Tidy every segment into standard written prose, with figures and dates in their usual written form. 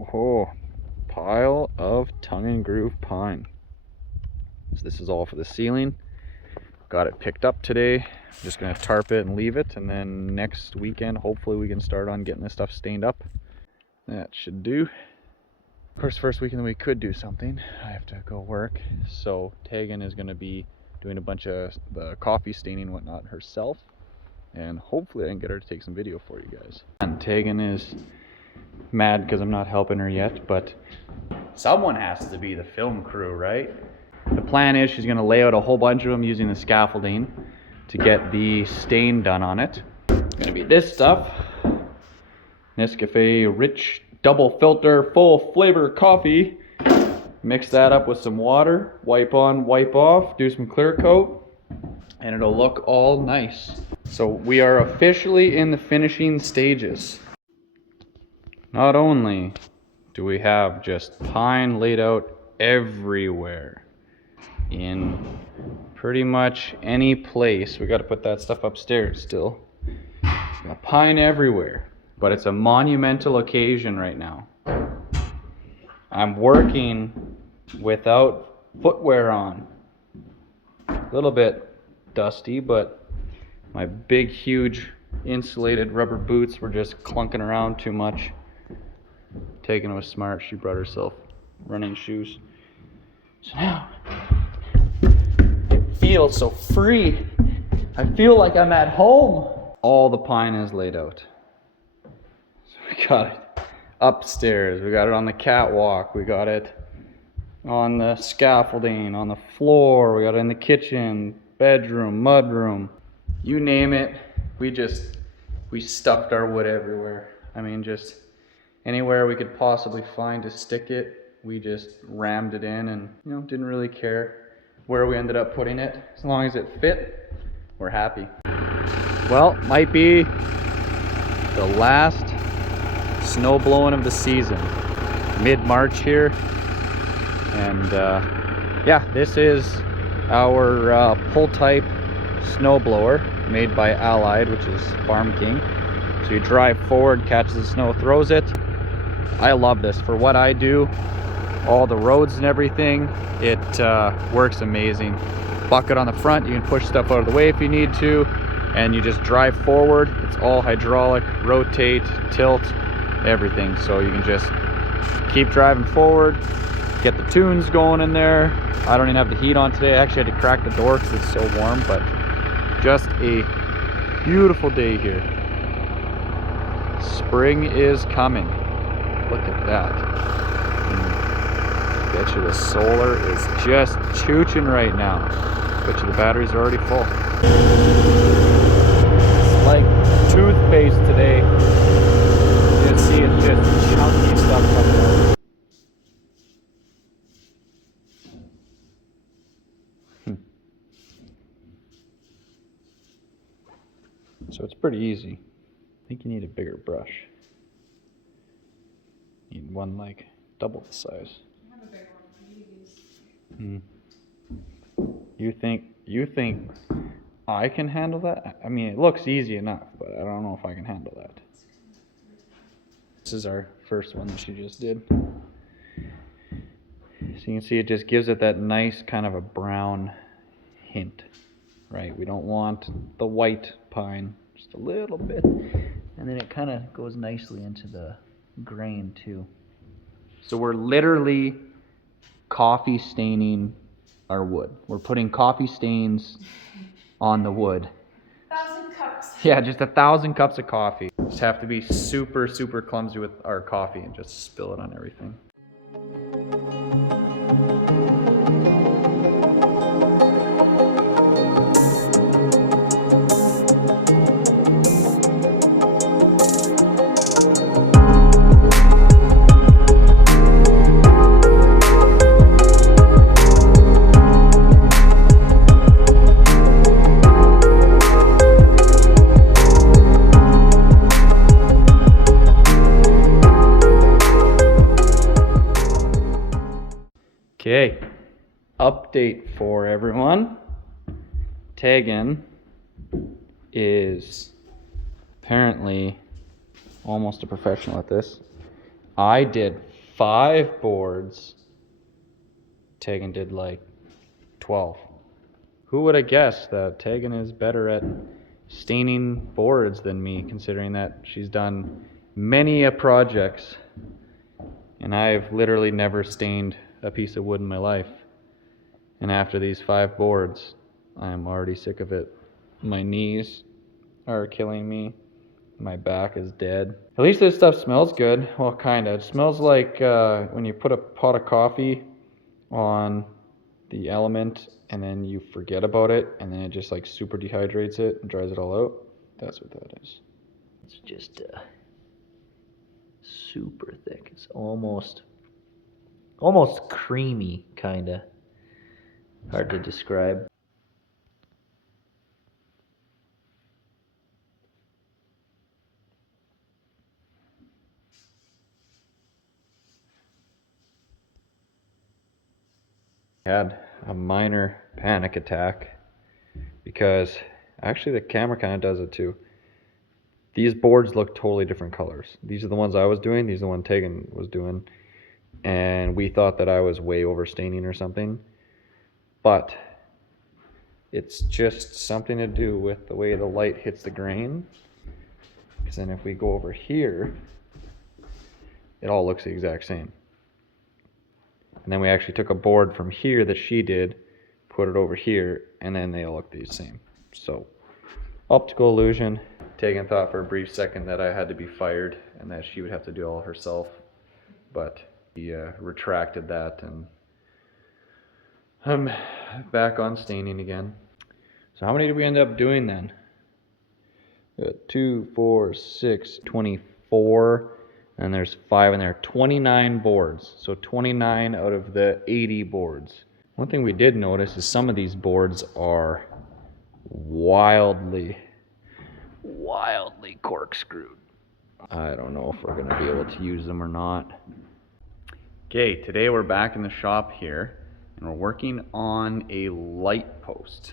Oh, pile of tongue and groove pine. So this is all for the ceiling. Got it picked up today. I'm just gonna tarp it and leave it, and then next weekend hopefully we can start on getting this stuff stained up. That should do. Of course, first weekend we could do something. I have to go work, so Tegan is gonna be doing a bunch of the coffee staining and whatnot herself, and hopefully I can get her to take some video for you guys. And Tegan is mad because I'm not helping her yet, but someone has to be the film crew, right? The plan is she's going to lay out a whole bunch of them using the scaffolding to get the stain done on it. It's going to be this stuff. Sqft rich double filter full flavor coffee. Mix that up with some water, wipe on, wipe off, do some clear coat, and it'll look all nice. So we are officially in the finishing stages. Not only do we have just pine laid out everywhere in pretty much any place. We got to put that stuff upstairs still. Got pine everywhere, but it's a monumental occasion right now. I'm working without footwear on. A little bit dusty, but my big, huge insulated rubber boots were just clunking around too much. Tegan was smart. She brought herself running shoes. So now it feels so free. I feel like I'm at home. All the pine is laid out. So we got it upstairs. We got it on the catwalk. We got it on the scaffolding, on the floor. We got it in the kitchen, bedroom, mudroom. You name it. We stuffed our wood everywhere. I mean, just anywhere we could possibly find to stick it, we just rammed it in, and didn't really care where we ended up putting it. As long as it fit, we're happy. Well, might be the last snow blowing of the season. Mid-March here. And yeah, this is our pull type snow blower made by Allied, which is Farm King. So you drive forward, catches the snow, throws it. I love this for what I do, all the roads and everything. It works amazing. Bucket on the front, you can push stuff out of the way if you need to, and you just drive forward. It's all hydraulic, rotate, tilt, everything. So you can just keep driving forward, get the tunes going in there. I don't even have the heat on today. I actually had to crack the door because it's so warm, but just a beautiful day here. Spring is coming. Look at that. I bet you the solar is just chooching right now. Bet you the batteries are already full. It's like toothpaste today. You can see it's just chunky stuff coming out. So it's pretty easy. I think you need a bigger brush. You need one like double the size. I have a big one. You think I can handle that? I mean, it looks easy enough, but I don't know if I can handle that. This is our first one that she just did. So you can see it just gives it that nice kind of a brown hint, right? We don't want the white pine, just a little bit. And then it kind of goes nicely into the grain too. So we're literally coffee staining our wood. We're putting coffee stains on the wood. 1,000 cups. Yeah, just 1,000 cups of coffee. Just have to be super, super clumsy with our coffee and just spill it on everything. Okay, update for everyone. Tegan is apparently almost a professional at this. I did 5 boards, Tegan did like 12. Who would have guessed that Tegan is better at staining boards than me, considering that she's done many a projects and I've literally never stained a piece of wood in my life. And after these 5 boards, I'm already sick of it. My knees are killing me. My back is dead. At least this stuff smells good. Well, kinda. It smells like when you put a pot of coffee on the element and then you forget about it and then it just like super dehydrates it and dries it all out. That's what that is. It's just super thick. It's almost creamy, kinda. Hard to describe. I had a minor panic attack because actually the camera kind of does it too. These boards look totally different colors. These are the ones I was doing, these are the one Tegan was doing, and we thought that I was way overstaining or something, but it's just something to do with the way the light hits the grain, because then if we go over here, it all looks the exact same. And then we actually took a board from here that she did, put it over here, and then they all look the same. So, optical illusion. Tegan thought for a brief second that I had to be fired and that she would have to do it all herself. But he retracted that and I'm back on staining again. So how many did we end up doing then? 2, 4, 6, 24. And there's 5 in there, 29 boards. So 29 out of the 80 boards. One thing we did notice is some of these boards are wildly corkscrewed. I don't know if we're gonna be able to use them or not. Okay, today we're back in the shop here and we're working on a light post.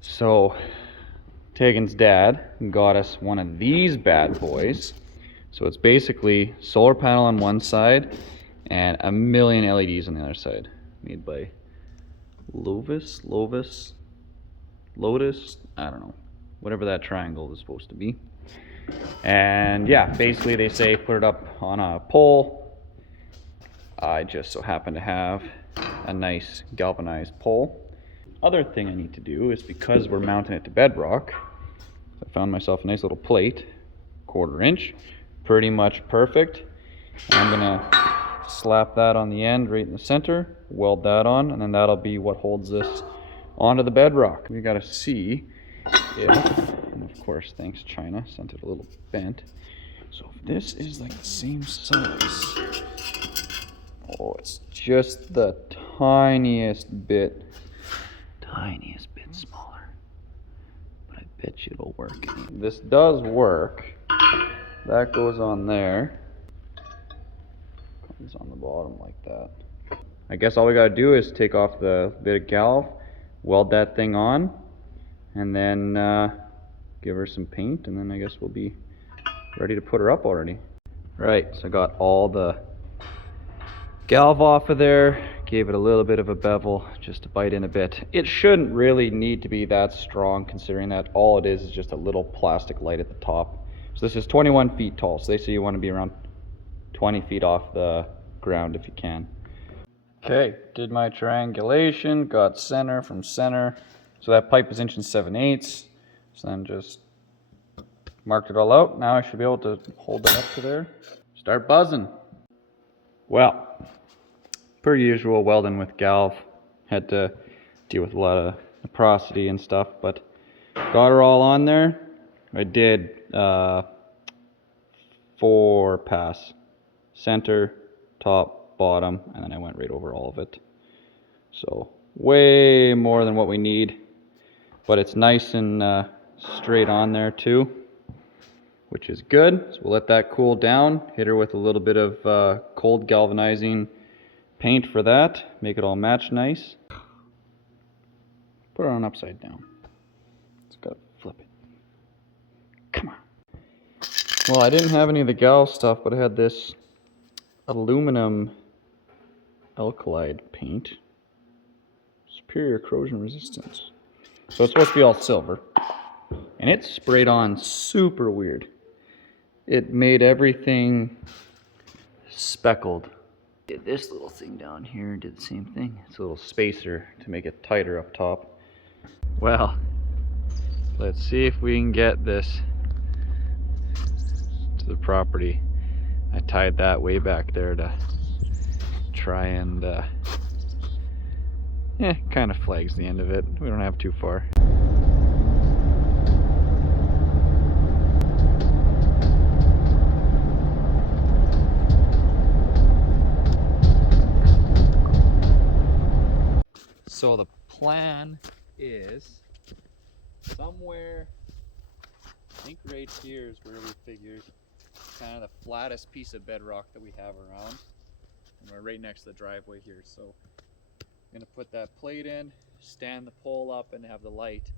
So Tegan's dad got us one of these bad boys. So it's basically solar panel on one side and a million LEDs on the other side. Made by Lotus, I don't know. Whatever that triangle is supposed to be. And yeah, basically they say put it up on a pole. I just so happen to have a nice galvanized pole. Other thing I need to do is, because we're mounting it to bedrock, I found myself a nice little plate, 1/4 inch. Pretty much perfect. I'm gonna slap that on the end right in the center, weld that on, and then that'll be what holds this onto the bedrock. We gotta see if, and of course thanks China, sent it a little bent. So if this is like the same size, oh, it's just the tiniest bit smaller, but I bet you it'll work. This does work. That goes on there. Comes on the bottom like that. I guess all we gotta do is take off the bit of galv, weld that thing on, and then give her some paint, and then I guess we'll be ready to put her up already. Right, so I got all the galv off of there, gave it a little bit of a bevel just to bite in a bit. It shouldn't really need to be that strong, considering that all it is just a little plastic light at the top. So this is 21 feet tall, so they say you want to be around 20 feet off the ground if you can. Okay, did my triangulation, got center from center. So that pipe is 1.7/8. So then just marked it all out. Now I should be able to hold it up to there. Start buzzing. Well, per usual, welding with galv. Had to deal with a lot of porosity and stuff, but got her all on there. I did 4 pass. Center, top, bottom, and then I went right over all of it. So way more than what we need, but it's nice and straight on there too, which is good. So we'll let that cool down, hit her with a little bit of cold galvanizing paint for that, make it all match nice. Put it on upside down. Just gotta flip it. Come on. Well, I didn't have any of the gal stuff, but I had this aluminum alkali paint. Superior corrosion resistance. So it's supposed to be all silver. And it sprayed on super weird. It made everything speckled. This little thing down here did the same thing. It's a little spacer to make it tighter up top. Well, let's see if we can get this to the property. I tied that way back there to try and kind of flags the end of it. We don't have too far. So the plan is somewhere, I think right here is where we figured kind of the flattest piece of bedrock that we have around. And we're right next to the driveway here. So I'm gonna put that plate in, stand the pole up, and have the light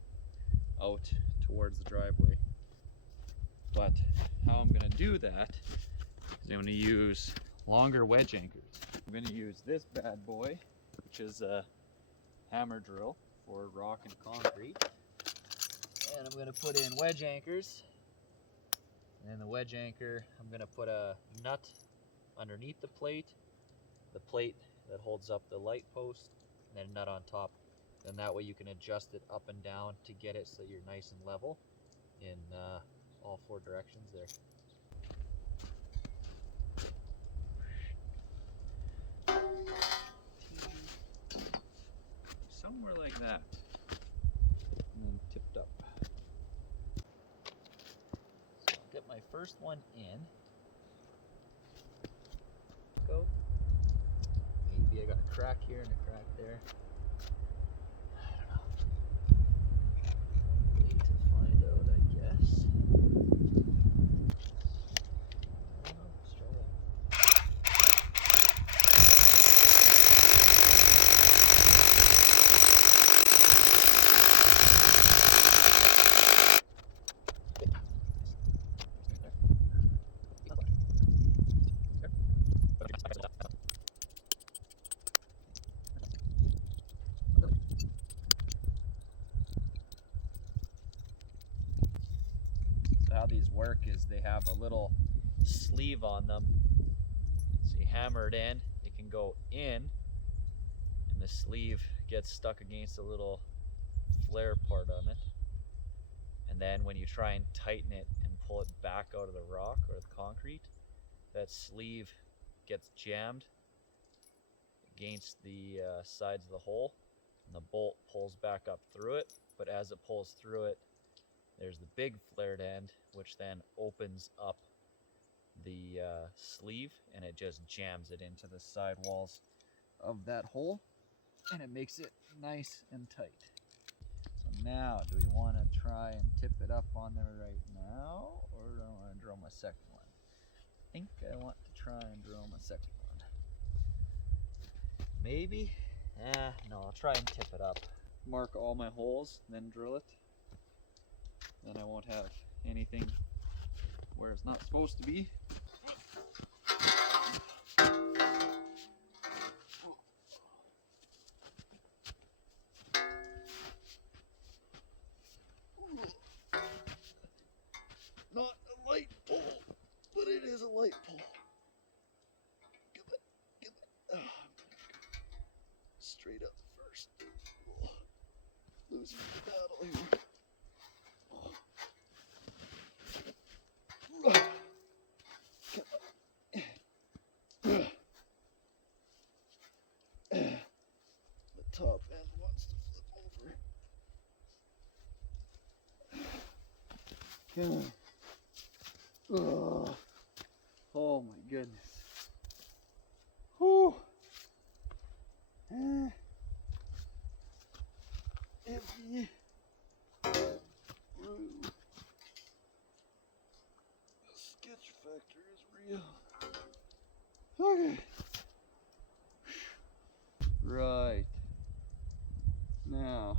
out towards the driveway. But how I'm gonna do that is I'm gonna use longer wedge anchors. I'm gonna use this bad boy, which is a hammer drill for rock and concrete. And I'm gonna put in wedge anchors. And the wedge anchor, I'm gonna put a nut underneath the plate that holds up the light post, and then a nut on top. And that way you can adjust it up and down to get it so you're nice and level in all four directions there. Somewhere like that. And then tipped up. So I'll get my first one in. Go. Maybe I got a crack here and a crack there. I don't know. Wait to find out, I guess. I don't know. Let's try that. So how these work is they have a little sleeve on them. So you hammer it in, it can go in, and the sleeve gets stuck against a little flare part on it. And then when you try and tighten it and pull it back out of the rock or the concrete, that sleeve gets jammed against the sides of the hole, and the bolt pulls back up through it. But as it pulls through it, there's the big flared end, which then opens up the sleeve, and it just jams it into the side walls of that hole, and it makes it nice and tight. So now, do we want to try and tip it up on there right now, or do I want to drill my second one? I think I want to try and drill my second one. Maybe? No, I'll try and tip it up. Mark all my holes, then drill it. Then I won't have anything where it's not supposed to be. Not a light pole, but it is a light pole. Come on. Straight up first. Losing the battle here. The top end wants to flip over. Oh my goodness. Whew. Empty. The sketch factor is real. Okay. Right. Now,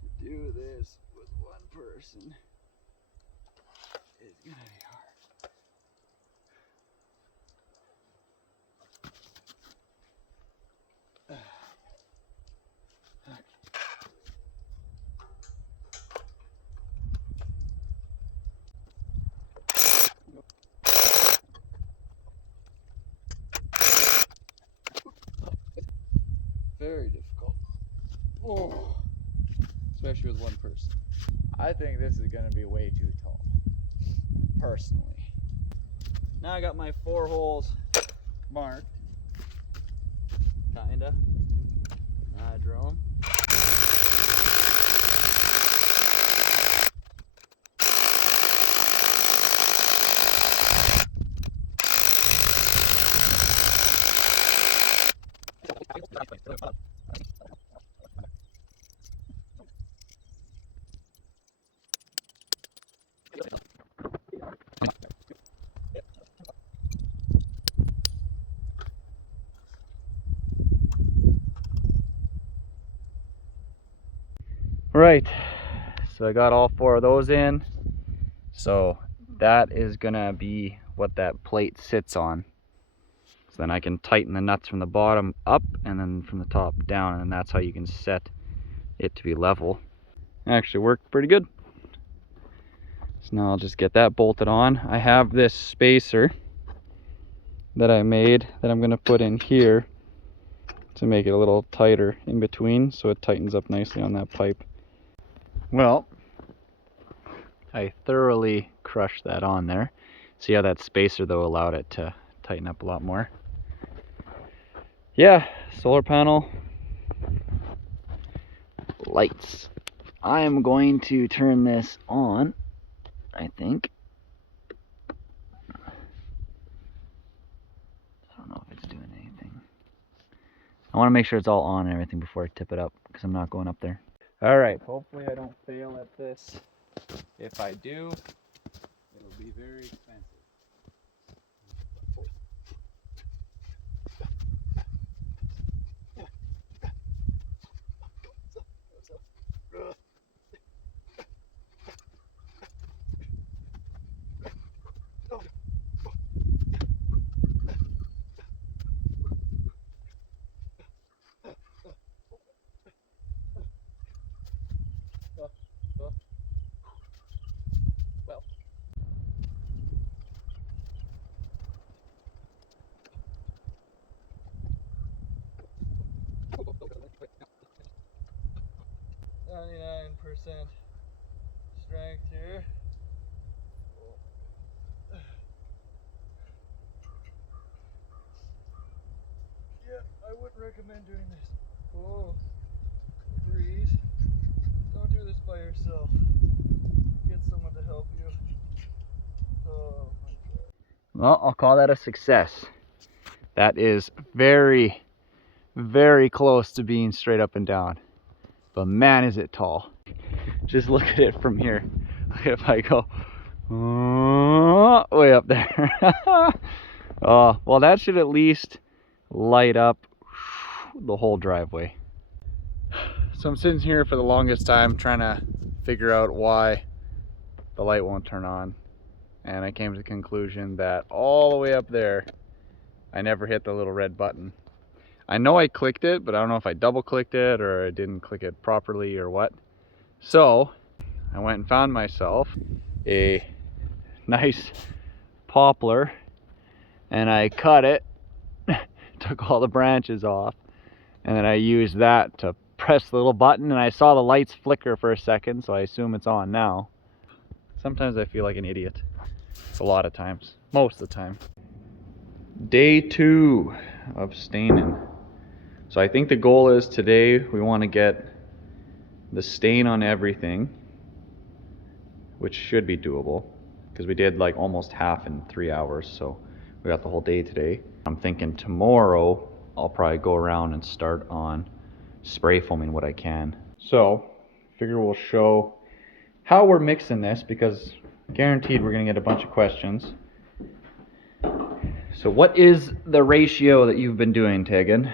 to do this with one person is gonna be hard. Very difficult. Oh, especially with one person. I think this is gonna be way too tall, personally. Now I got my 4 holes marked, kinda. Now I drill them. Right, so I got all 4 of those in. So that is gonna be what that plate sits on. So then I can tighten the nuts from the bottom up and then from the top down, and then that's how you can set it to be level. It actually worked pretty good. So now I'll just get that bolted on. I have this spacer that I made that I'm gonna put in here to make it a little tighter in between so it tightens up nicely on that pipe. Well, I thoroughly crushed that on there. See how that spacer though allowed it to tighten up a lot more. Yeah, solar panel, lights. I am going to turn this on, I think. I don't know if it's doing anything. I want to make sure it's all on and everything before I tip it up because I'm not going up there. All right, hopefully I don't fail at this. If I do, it'll be very expensive. Well. 99% strength here. Yeah, I wouldn't recommend doing this. Oh, breathe. Don't do this by yourself. Get someone to help you. Oh my God. Well, I'll call that a success. That is very, very close to being straight up and down. But man, is it tall. Just look at it from here. If I go way up there. Well, that should at least light up the whole driveway. So I'm sitting here for the longest time trying to figure out why the light won't turn on. And I came to the conclusion that all the way up there, I never hit the little red button. I know I clicked it, but I don't know if I double clicked it or I didn't click it properly or what. So I went and found myself a nice poplar and I cut it, took all the branches off, and then I used that to press the little button, and I saw the lights flicker for a second, so I assume it's on now. Sometimes I feel like an idiot. A lot of times. Most of the time. Day 2 of staining. So I think the goal is today we want to get the stain on everything, which should be doable because we did like almost half in 3 hours, so we got the whole day today. I'm thinking tomorrow I'll probably go around and start on spray foaming what I can. So figure we'll show how we're mixing this because guaranteed we're gonna get a bunch of questions. So what is the ratio that you've been doing, Tegan?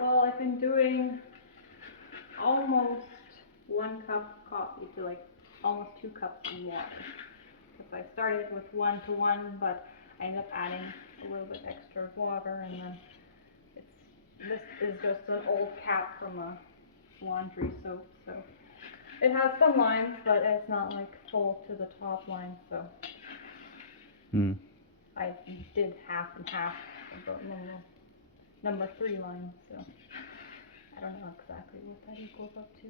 Well, I've been doing almost 1 cup of coffee to like almost 2 cups of water. Because I started with 1 to 1, but I ended up adding a little bit extra water, and then this is just an old cap from a laundry soap, so it has some lines, but it's not like full to the top line, so I did half and half about normal. number 3 line, so I don't know exactly what that equals up to.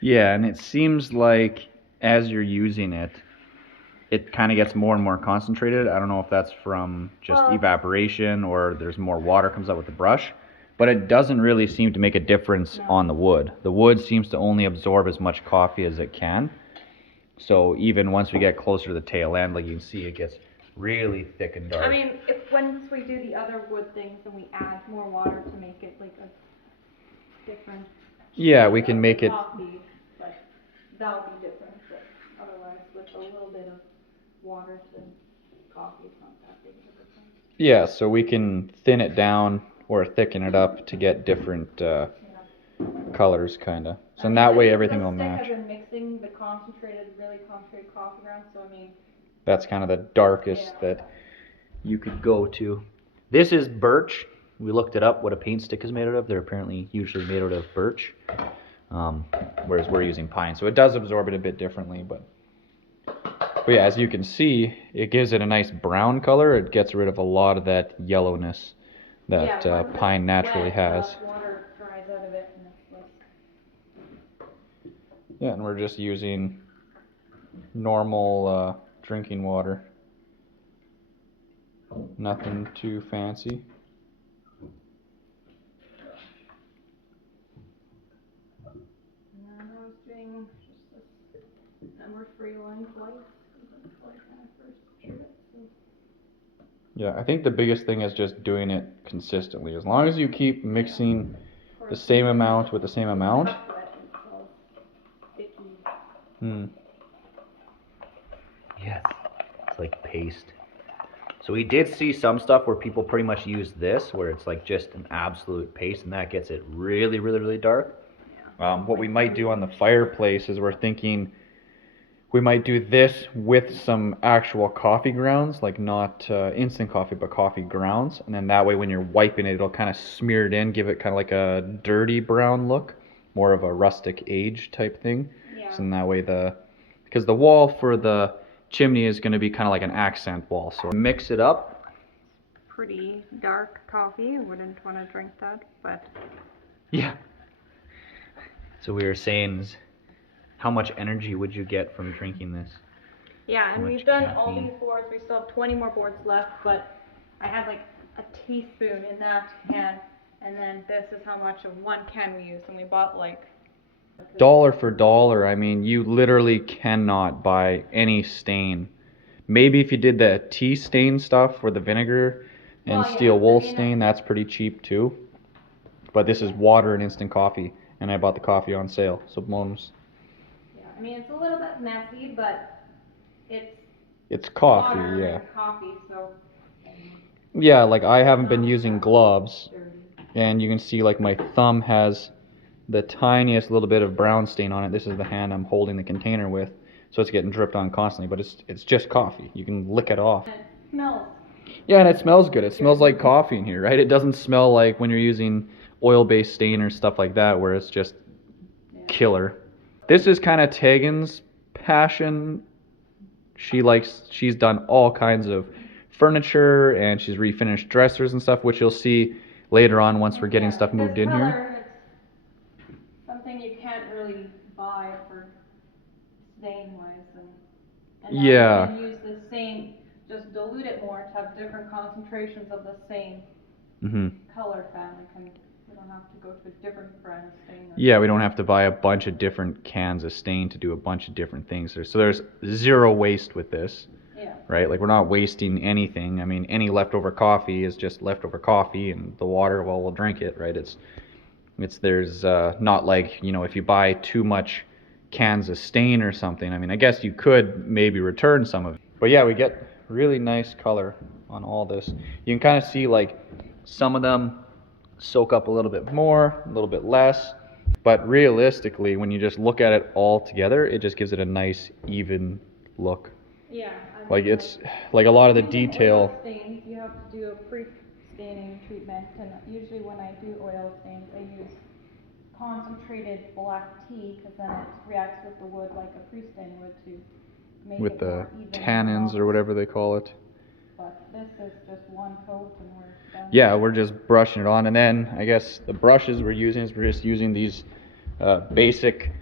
Yeah, and it seems like as you're using it, it kind of gets more and more concentrated. I don't know if that's from just Well, evaporation or there's more water comes out with the brush, but it doesn't really seem to make a difference No. on the wood. The wood seems to only absorb as much coffee as it can. So even once we get closer to the tail end, like you can see, it gets really thick and dark. I mean, if once we do the other wood things and we add more water to make it like a different Yeah, we can make it. coffee, but that'll be different. But otherwise, with a little bit of water to coffee, it's not that big of a difference. Yeah, so we can thin it down or thicken it up to get different colors, kind of. So in that way, everything will match. I've been mixing the really concentrated coffee grounds, so I mean. That's kind of the darkest that you could go to. This is birch. We looked it up, what a paint stick is made out of. They're apparently usually made out of birch, whereas we're using pine. So it does absorb it a bit differently, but yeah, as you can see, it gives it a nice brown color. It gets rid of a lot of that yellowness that pine naturally has. Water dries out of it and it's less. Yeah, and we're just using normal drinking water. Nothing too fancy. And then I was doing just this number 3 line twice, because that's what I first pictured it. So. Yeah, I think the biggest thing is just doing it consistently. As long as you keep mixing the same amount with the same amount. Yes, it's like paste. So we did see some stuff where people pretty much use this, where it's like just an absolute paste, and that gets it really, really, really dark. What we might do on the fireplace is we're thinking we might do this with some actual coffee grounds, like not instant coffee, but coffee grounds. And then that way when you're wiping it, it'll kind of smear it in, give it kind of like a dirty brown look, more of a rustic age type thing. Yeah. So in that way because the wall for the chimney is going to be kind of like an accent wall. So mix it up. Pretty dark coffee. I wouldn't want to drink that, but. Yeah. So we were saying, how much energy would you get from drinking this? Yeah, and we've done all these boards. We still have 20 more boards left, but I had like a teaspoon in that can, and then this is how much of one can we use, and we bought like. Dollar for dollar, I mean, you literally cannot buy any stain. Maybe if you did the tea stain stuff for the vinegar and steel wool stain, that's pretty cheap too. But this is water and instant coffee, and I bought the coffee on sale, so bonus. Yeah, I mean, it's a little bit messy, but it's coffee, water yeah. and coffee, so. Yeah, like I haven't been using gloves, and you can see like my thumb has the tiniest little bit of brown stain on it. This is the hand I'm holding the container with, so it's getting dripped on constantly, but it's just coffee. You can lick it off. And it smells. Yeah, and it smells good. It smells like coffee in here, right? It doesn't smell like when you're using oil-based stain or stuff like that, where it's just killer. This is kind of Tegan's passion. She's done all kinds of furniture, and she's refinished dressers and stuff, which you'll see later on once we're getting stuff moved in here. Something you can't really buy for stain wise, and Yeah. you can use the same, just dilute it more to have different concentrations of the same color family. We don't have to go to a different brand of stain. Yeah, we don't have to buy a bunch of different cans of stain to do a bunch of different things. So there's zero waste with this. Yeah. Right? Like we're not wasting anything. I mean, any leftover coffee is just leftover coffee, and the water, well, we'll drink it, right? There's not like, if you buy too much cans of stain or something. I mean, I guess you could maybe return some of it. But yeah, we get really nice color on all this. You can kind of see like some of them soak up a little bit more, a little bit less. But realistically, when you just look at it all together, it just gives it a nice, even look. Yeah. Like it's like a lot of the detail. Oil stains, you have to do a pre-staining treatment, and usually when I do oil stains, I use concentrated black tea, because then it reacts with the wood like a pre-stain would to make with it the more even tannins or whatever they call it. but this is just one coat and we're done. Yeah, we're just brushing it on, and then I guess the brushes we're just using these basic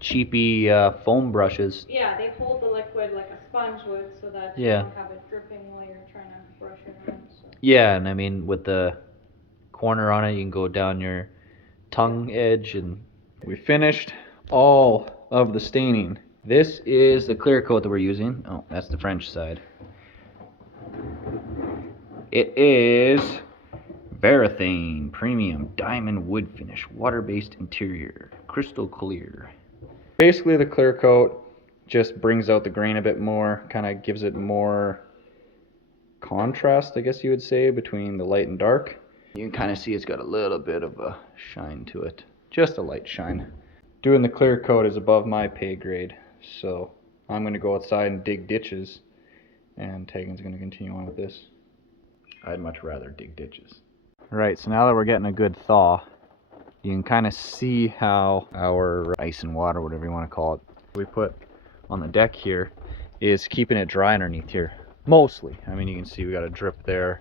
Cheapy foam brushes. Yeah, they hold the liquid like a sponge would so that Yeah. you don't have it dripping while you're trying to brush it on. So. Yeah, and I mean with the corner on it, you can go down your tongue edge, and we finished all of the staining. this is the clear coat that we're using. Oh, that's the French side. It is Varathane Premium Diamond Wood Finish Water-Based Interior Crystal Clear. Basically, the clear coat just brings out the grain a bit more, kind of gives it more contrast, I guess you would say, between the light and dark. You can kind of see it's got a little bit of a shine to it. Just a light shine. Doing the clear coat is above my pay grade, so I'm going to go outside and dig ditches, and Tegan's going to continue on with this. I'd much rather dig ditches. Right, so now that we're getting a good thaw, you can kind of see how our Ice and water, whatever you want to call it, we put on the deck here is keeping it dry underneath here. Mostly. I mean, you can see we got a drip there.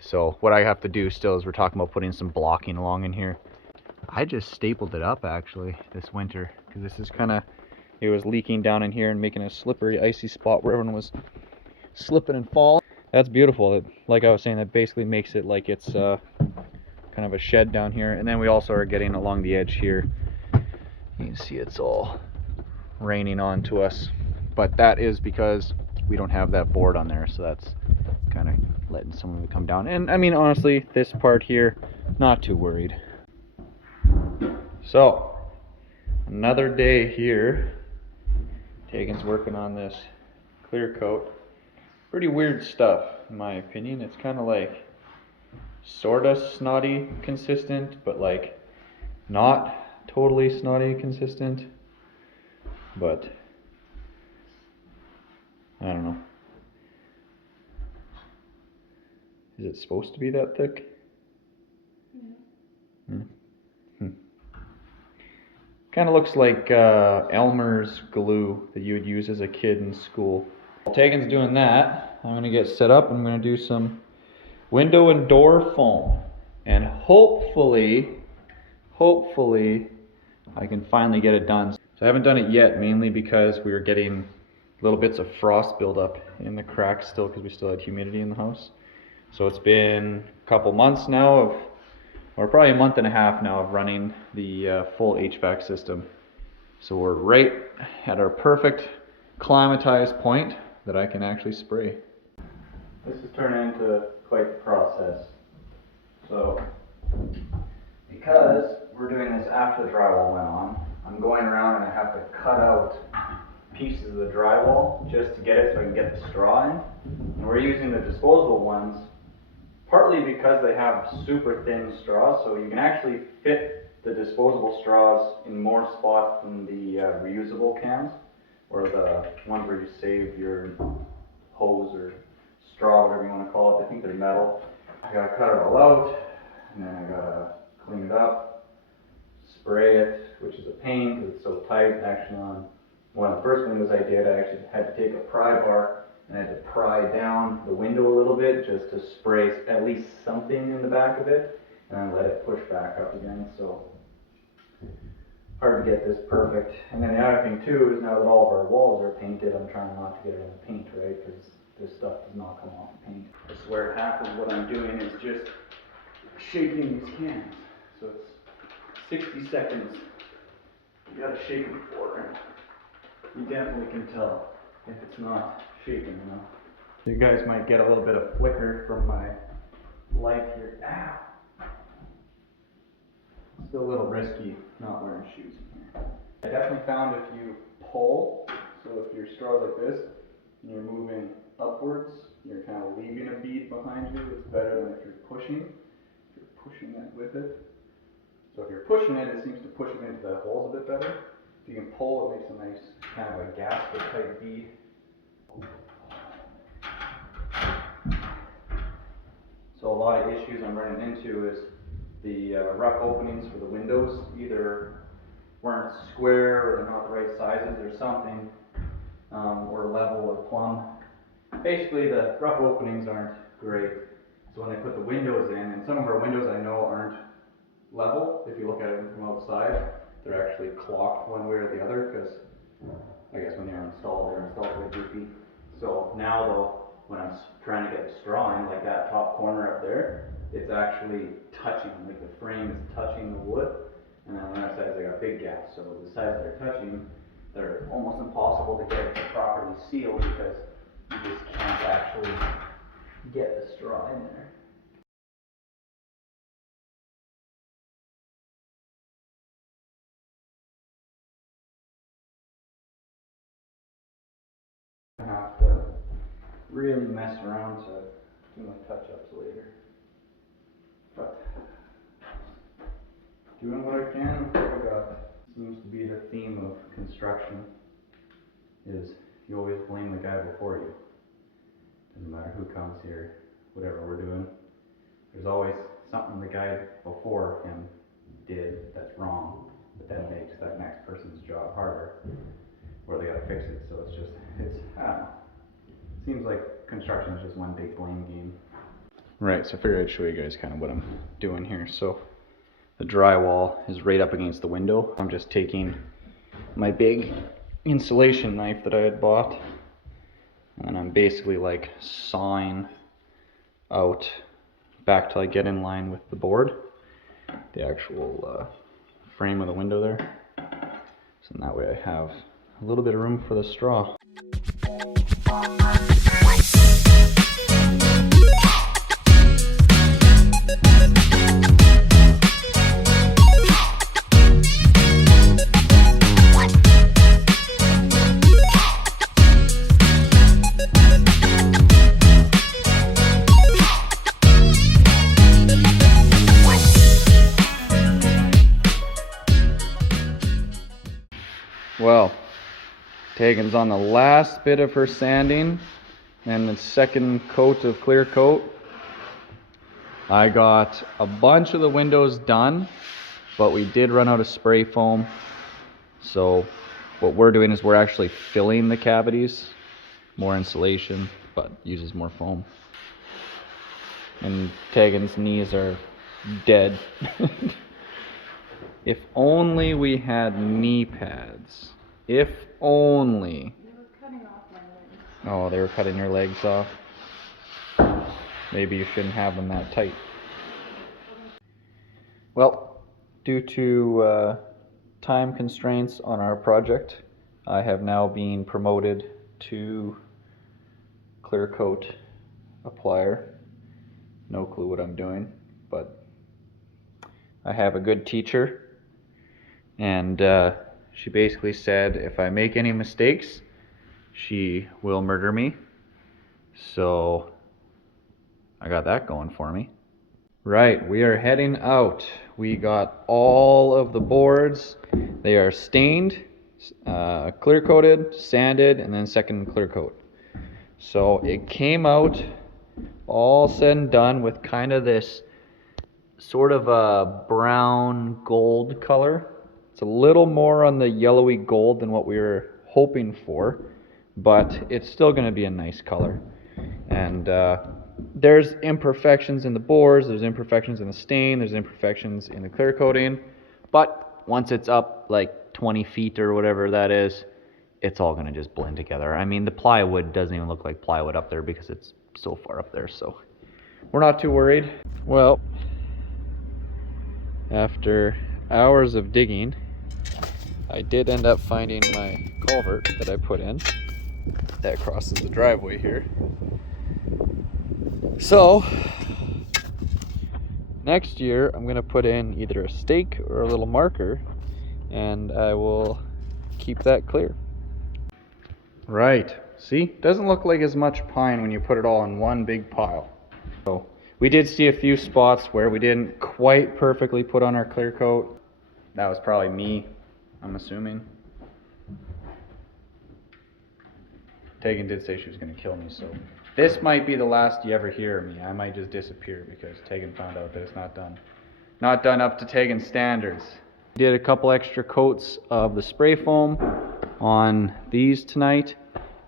So what I have to do still is we're talking about putting some blocking along in here. I just stapled it up actually this winter because this is kind of, it was leaking down in here and making a slippery, icy spot where everyone was slipping and falling. That's beautiful. It, like I was saying, that basically makes it like it's kind of a shed down here. And then we also are getting along the edge here. You can see it's all raining onto us. But that is because we don't have that board on there. So that's kind of letting some of it come down. And I mean, honestly, this part here, not too worried. So, another day here. Tegan's working on this clear coat. Pretty weird stuff, in my opinion. It's kind of like sorta snotty consistent, but like not totally snotty consistent. But I don't know. Is it supposed to be that thick? Yeah. Kind of looks like Elmer's glue that you would use as a kid in school. While Tegan's doing that, I'm going to get set up. I'm going to do some window and door foam. And hopefully, I can finally get it done. So I haven't done it yet, mainly because we were getting little bits of frost buildup in the cracks still because we still had humidity in the house. So it's been a couple months now of, or probably a month and a half now of running the full HVAC system. So we're right at our perfect climatized point that I can actually spray. This is turning into quite the process. So, because we're doing this after the drywall went on, I'm going around and I have to cut out pieces of the drywall just to get it so I can get the straw in. And we're using the disposable ones partly because they have super thin straws, so you can actually fit the disposable straws in more spots than the reusable cans, or the ones where you save your hose or straw, whatever you want to call it. I think they're metal. I gotta cut it all out, and then I gotta clean it up, spray it, which is a pain because it's so tight. Actually, on one of the first windows I did, I actually had to take a pry bar and I had to pry down the window a little bit just to spray at least something in the back of it, and then let it push back up again. So hard to get this perfect. And then the other thing too is now that all of our walls are painted, I'm trying not to get it on the paint, right? Because this stuff does not come off the paint. I swear half of what I'm doing is just shaking these cans. So it's 60 seconds. You gotta shake them for it. You definitely can tell if it's not shaking enough. You guys might get a little bit of flicker from my light here. Ow! Still a little risky not wearing shoes in here. I definitely found if you pull, so if your straw's like this, and you're moving upwards, you're kind of leaving a bead behind you. It's better than if you're pushing. If you're pushing it with it. So if you're pushing it, it seems to push it into the holes a bit better. If you can pull, it makes a nice kind of a gasket type bead. So a lot of issues I'm running into is the rough openings for the windows either weren't square or they're not the right sizes or something, or level or plumb. basically the rough openings aren't great. So when they put the windows in, and some of our windows I know aren't level, if you look at it from outside, they're actually clocked one way or the other, because I guess when they're installed pretty goofy. So now though, when I'm trying to get the straw in, like that top corner up there, it's actually touching, like the frame is touching the wood. And then on the other side, they got big gaps. So the sides they're touching, they're almost impossible to get it properly sealed because you just can't actually get the straw in there. I have to really mess around to do my touch-ups later. But doing what I can, I got. Seems to be the theme of construction is you always blame the guy before you. Doesn't matter who comes here, whatever we're doing. There's always something the guy before him did that's wrong, but then makes that next person's job harder, or they gotta fix it. So it's just, I don't know. Seems like construction is just one big blame game. Right, so I figured I'd show you guys kind of what I'm doing here. So the drywall is right up against the window. I'm just taking my big insulation knife that I had bought, and I'm basically like sawing out back till I get in line with the board, the actual frame of the window there. So in that way I have a little bit of room for the straw. Well, Tegan's on the last bit of her sanding and the second coat of clear coat. I got a bunch of the windows done, but we did run out of spray foam. So what we're doing is we're actually filling the cavities, more insulation, but uses more foam. And Tegan's knees are dead. If only we had knee pads. If only. It was cutting off my legs. Oh, they were cutting your legs off. Maybe you shouldn't have them that tight. Well, due to time constraints on our project, I have now been promoted to clear coat applier. No clue what I'm doing, but I have a good teacher, and she basically said if I make any mistakes, she will murder me. So I got that going for me. Right, we are heading out. We got all of the boards. They are stained, clear coated, sanded, and then second clear coat. So it came out all said and done with kind of this sort of a brown gold color. It's a little more on the yellowy gold than what we were hoping for, but it's still going to be a nice color. And there's imperfections in the boards, there's imperfections in the stain, there's imperfections in the clear coating, but once it's up like 20 feet or whatever that is, it's all going to just blend together. I mean, the plywood doesn't even look like plywood up there because it's so far up there, so we're not too worried. Well, after hours of digging, I did end up finding my culvert that I put in that crosses the driveway here. So next year I'm going to put in either a stake or a little marker, and I will keep that clear. Right, see, doesn't look like as much pine when you put it all in one big pile. So we did see a few spots where we didn't quite perfectly put on our clear coat. That was probably me, I'm assuming. Tegan did say she was going to kill me, so this might be the last you ever hear of me. I might just disappear because Tegan found out that it's not done. Not done up to Tegan's standards. Did a couple extra coats of the spray foam on these tonight,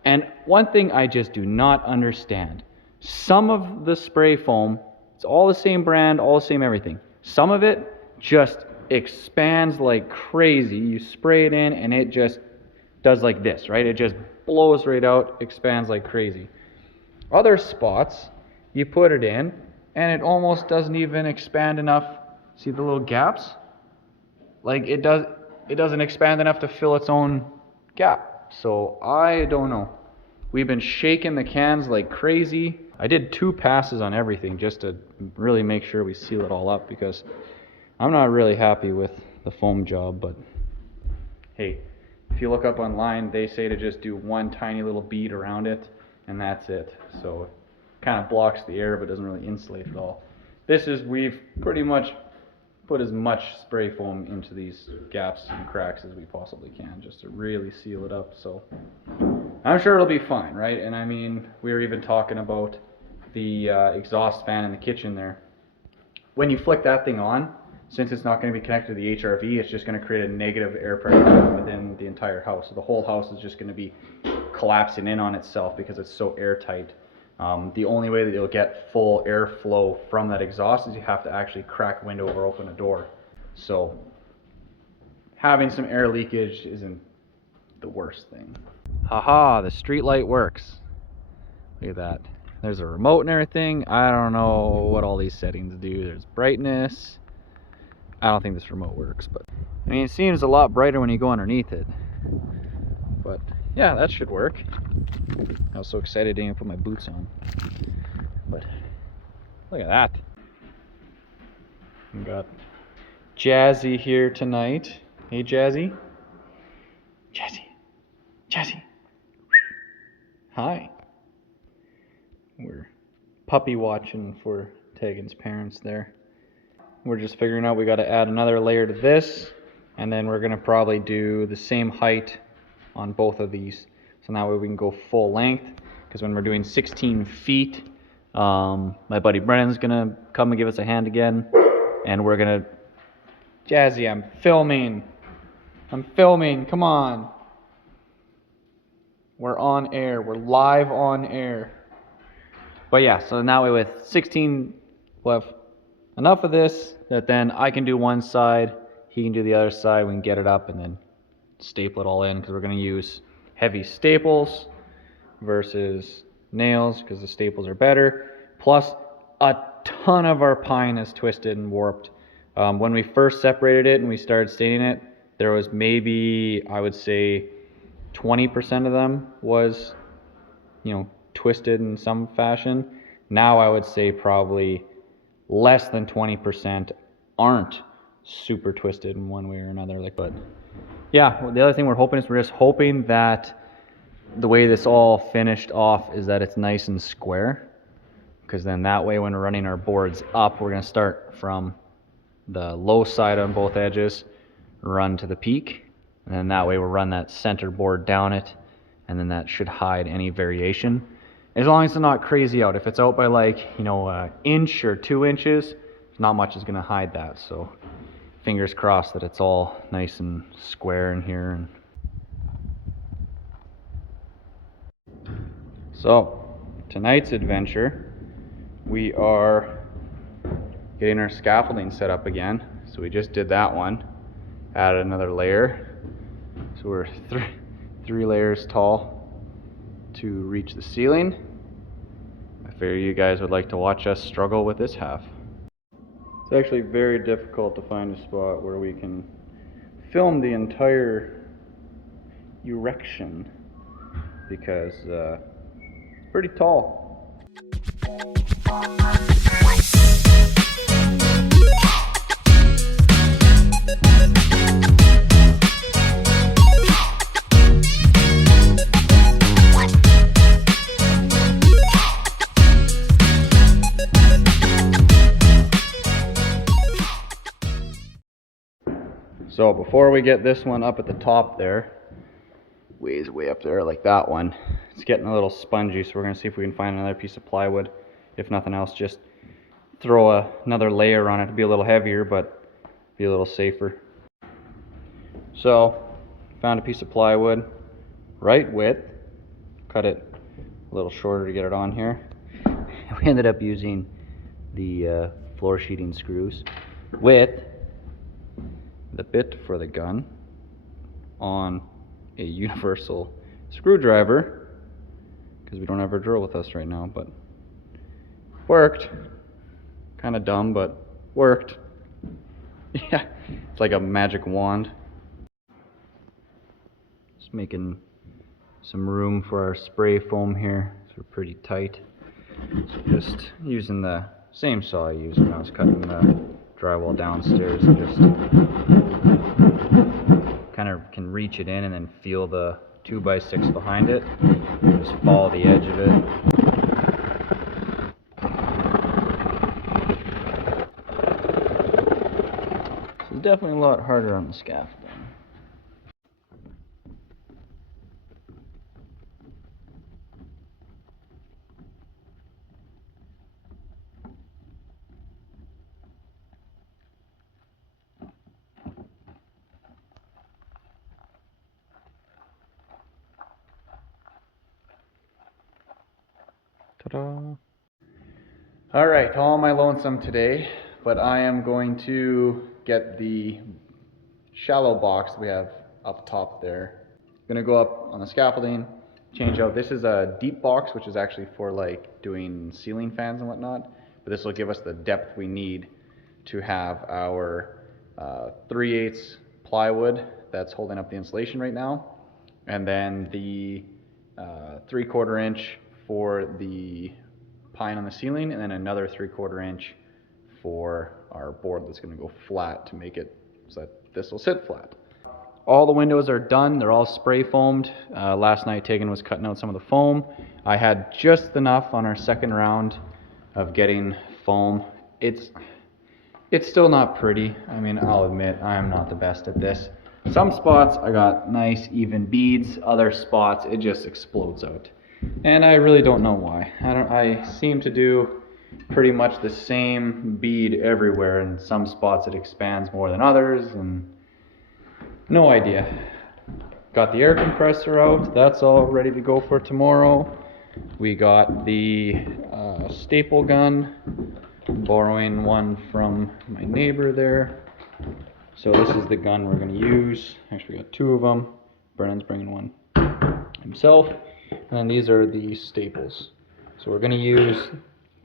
And one thing I just do not understand, some of the spray foam, it's all the same brand, all the same everything. Some of it just expands like crazy. You spray it in and it just does like this, right? It just blows right out, expands like crazy. Other spots, you put it in and it almost doesn't even expand enough. See the little gaps? Like it doesn't expand enough to fill its own gap. So I don't know. We've been shaking the cans like crazy. I did 2 passes on everything just to really make sure we seal it all up, because I'm not really happy with the foam job. But hey, if you look up online, they say to just do one tiny little bead around it and that's it. So it kind of blocks the air but doesn't really insulate at all. We've pretty much put as much spray foam into these gaps and cracks as we possibly can just to really seal it up. So I'm sure it'll be fine, right? And I mean, we were even talking about the exhaust fan in the kitchen there. When you flick that thing on, since it's not going to be connected to the HRV, it's just going to create a negative air pressure within the entire house. So the whole house is just going to be collapsing in on itself because it's so airtight. The only way that you'll get full airflow from that exhaust is you have to actually crack a window or open a door. So having some air leakage isn't the worst thing. Haha, the street light works. Look at that. There's a remote and everything. I don't know what all these settings do. There's brightness. I don't think this remote works, but I mean, it seems a lot brighter when you go underneath it. But yeah, that should work. I was so excited I didn't even put my boots on. But look at that. We got Jazzy here tonight. Hey Jazzy. Jazzy. Jazzy. Hi. We're puppy watching for Tegan's parents there. We're just figuring out we got to add another layer to this, and then we're going to probably do the same height on both of these. So that way we can go full length, because when we're doing 16 feet, my buddy Brennan's going to come and give us a hand again, and we're going to... Jazzy, I'm filming, come on. We're on air, we're live on air. But yeah, so that way with 16, we'll have enough of this that then I can do one side, he can do the other side, we can get it up and then staple it all in, because we're going to use heavy staples versus nails because the staples are better. Plus a ton of our pine is twisted and warped. When we first separated it and we started staining it, there was maybe, I would say, 20% of them was, twisted in some fashion. Now I would say probably less than 20% aren't super twisted in one way or another. But yeah, the other thing we're just hoping that the way this all finished off is that it's nice and square, because then that way when we're running our boards up, we're going to start from the low side on both edges, run to the peak, and then that way we'll run that center board down it, and then that should hide any variation, as long as it's not crazy out. If it's out by like an inch or 2 inches, not much is going to hide that. So fingers crossed that it's all nice and square in here. So tonight's adventure, we are getting our scaffolding set up again. So we just did that one, added another layer, so we're three layers tall to reach the ceiling. I figure you guys would like to watch us struggle with this half. It's actually very difficult to find a spot where we can film the entire erection, because it's pretty tall. So before we get this one up at the top there, way up there like that one, it's getting a little spongy, so we're going to see if we can find another piece of plywood. If nothing else, just throw another layer on it to be a little heavier, but be a little safer. So found a piece of plywood, right width, cut it a little shorter to get it on here. We ended up using the floor sheeting screws with The bit for the gun on a universal screwdriver, because we don't have our drill with us right now, but worked. Kind of dumb, but worked. Yeah, it's like a magic wand. Just making some room for our spray foam here. So we're pretty tight. So just using the same saw I used when I was cutting the drywall downstairs, and just kind of can reach it in and then feel the 2x6 behind it. Just follow the edge of it. So it's definitely a lot harder on the Sqft then. Ta-da! Alright, all my lonesome today, but I am going to get the shallow box we have up top there. I'm gonna go up on the scaffolding, change out. This is a deep box, which is actually for like doing ceiling fans and whatnot, but this will give us the depth we need to have our 3/8 plywood that's holding up the insulation right now, and then the 3/4 inch for the pine on the ceiling, and then another 3/4 inch for our board that's going to go flat to make it so that this will sit flat. All the windows are done. They're all spray foamed. Last night Tegan was cutting out some of the foam. I had just enough on our second round of getting foam. It's still not pretty. I mean, I'll admit I'm not the best at this. Some spots I got nice even beads, other spots it just explodes out. And I really don't know why. I seem to do pretty much the same bead everywhere. In some spots it expands more than others, and no idea. Got the air compressor out. That's all ready to go for tomorrow. We got the staple gun, borrowing one from my neighbor there. So this is the gun we're going to use. Actually, we got two of them. Brennan's bringing one himself. And then these are the staples. So we're going to use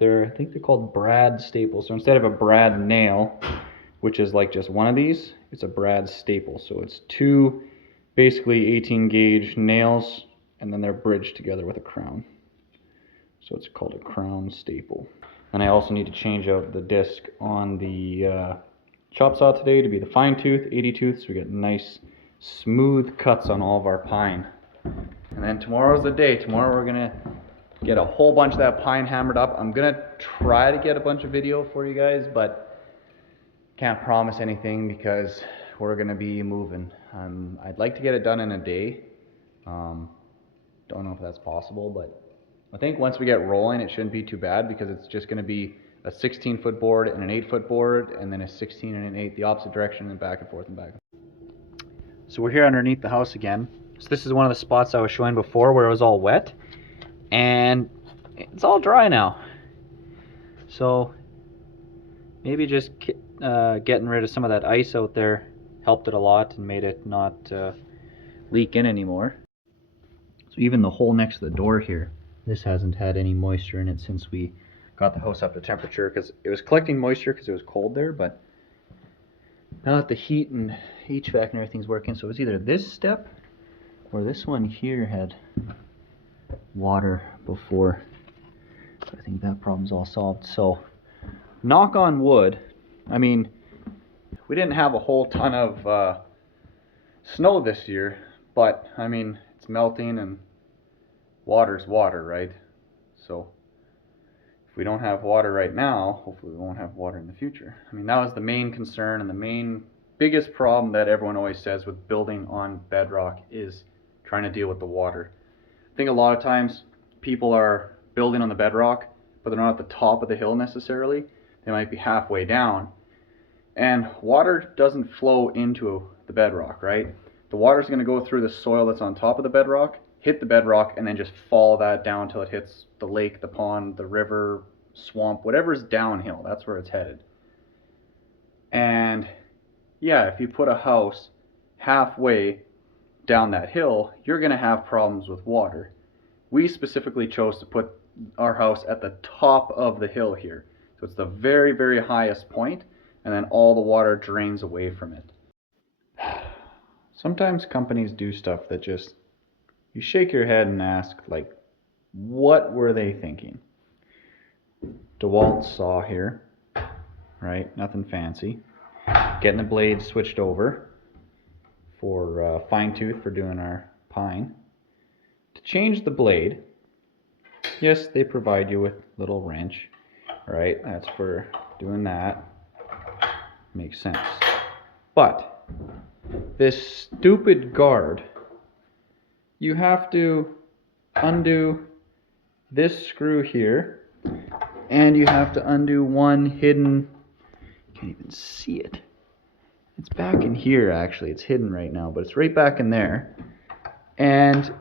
I think they're called brad staples. So instead of a brad nail, which is like just one of these, it's a brad staple. So it's two basically 18 gauge nails, and then they're bridged together with a crown. So it's called a crown staple. And I also need to change out the disc on the chop saw today to be the fine tooth, 80 tooth, so we get nice smooth cuts on all of our pine. And then tomorrow's the day. Tomorrow we're gonna get a whole bunch of that pine hammered up. I'm gonna try to get a bunch of video for you guys, but can't promise anything because we're gonna be moving. I'd like to get it done in a day. Don't know if that's possible, but I think once we get rolling it shouldn't be too bad, because it's just gonna be a 16-foot board and an 8-foot board, and then a 16 and an 8 the opposite direction, and back and forth and back. So we're here underneath the house again. So this is one of the spots I was showing before where it was all wet, and it's all dry now. So maybe just getting rid of some of that ice out there helped it a lot and made it not leak in anymore. So even the hole next to the door here, this hasn't had any moisture in it since we got the house up to temperature, because it was collecting moisture because it was cold there, but now that the heat and HVAC and everything's working, so it was either this step or this one here had water before. So I think that problem's all solved. So knock on wood, I mean, we didn't have a whole ton of snow this year, but I mean, it's melting and water's water, right? So if we don't have water right now, hopefully we won't have water in the future. I mean, that was the main concern, and the biggest problem that everyone always says with building on bedrock is trying to deal with the water. I think a lot of times people are building on the bedrock, but they're not at the top of the hill necessarily. They might be halfway down, and water doesn't flow into the bedrock, right? The water's going to go through the soil that's on top of the bedrock, hit the bedrock, and then just follow that down until it hits the lake, the pond, the river, swamp, whatever's downhill. That's where it's headed. And yeah, if you put a house halfway down that hill, you're going to have problems with water. We specifically chose to put our house at the top of the hill here. So it's the very, very highest point, and then all the water drains away from it. Sometimes companies do stuff that just, you shake your head and ask, like, what were they thinking? DeWalt saw here, right? Nothing fancy. Getting the blade switched over for fine tooth for doing our pine. To change the blade, yes, they provide you with a little wrench, right? That's for doing that. Makes sense. But this stupid guard, you have to undo this screw here, and you have to undo one hidden, you can't even see it. It's back in here actually, it's hidden right now, but it's right back in there. And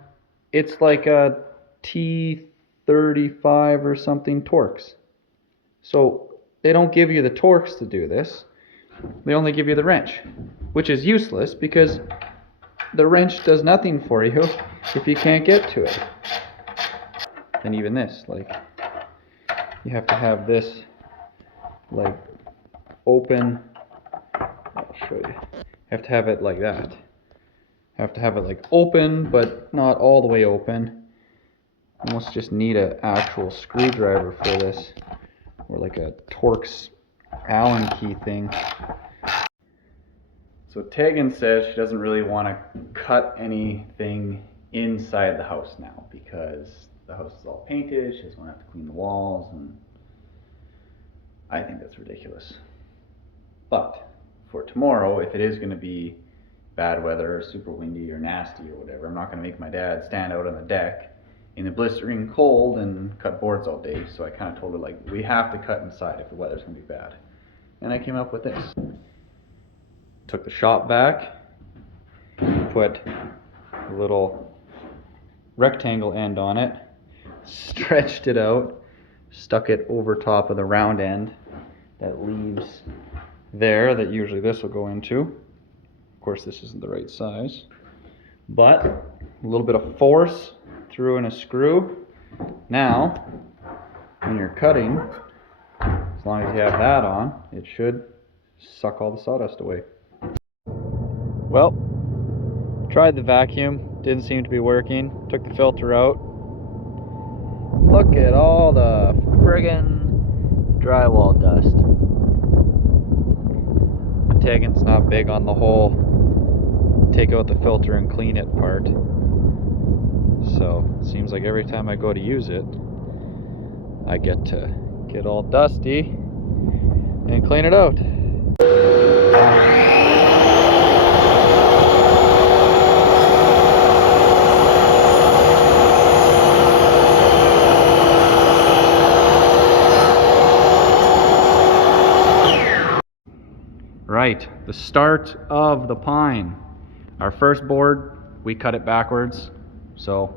it's like a T35 or something Torx. So they don't give you the Torx to do this. They only give you the wrench, which is useless because the wrench does nothing for you if you can't get to it. And even this, like, you have to have this, like, open. I'll show you. You have to have it like that. You have to have it like open, but not all the way open. Almost just need an actual screwdriver for this, or like a Torx Allen key thing. So Tegan says she doesn't really want to cut anything inside the house now because the house is all painted. She doesn't want to have to clean the walls, and I think that's ridiculous. But for tomorrow, if it is going to be bad weather, or super windy or nasty or whatever, I'm not going to make my dad stand out on the deck in the blistering cold and cut boards all day. So I kind of told her, like, we have to cut inside if the weather's going to be bad. And I came up with this. Took the shop vac, put a little rectangle end on it, stretched it out, stuck it over top of the round end that leaves there that usually this will go into. Of course, this isn't the right size, but a little bit of force threw in a screw. Now, when you're cutting, as long as you have that on, it should suck all the sawdust away. Well, tried the vacuum, didn't seem to be working. Took the filter out. Look at all the friggin' drywall dust. Tegan's not big on the whole take out the filter and clean it part. So it seems like every time I go to use it, I get to get all dusty and clean it out. Right, the start of the pine. Our first board, we cut it backwards, so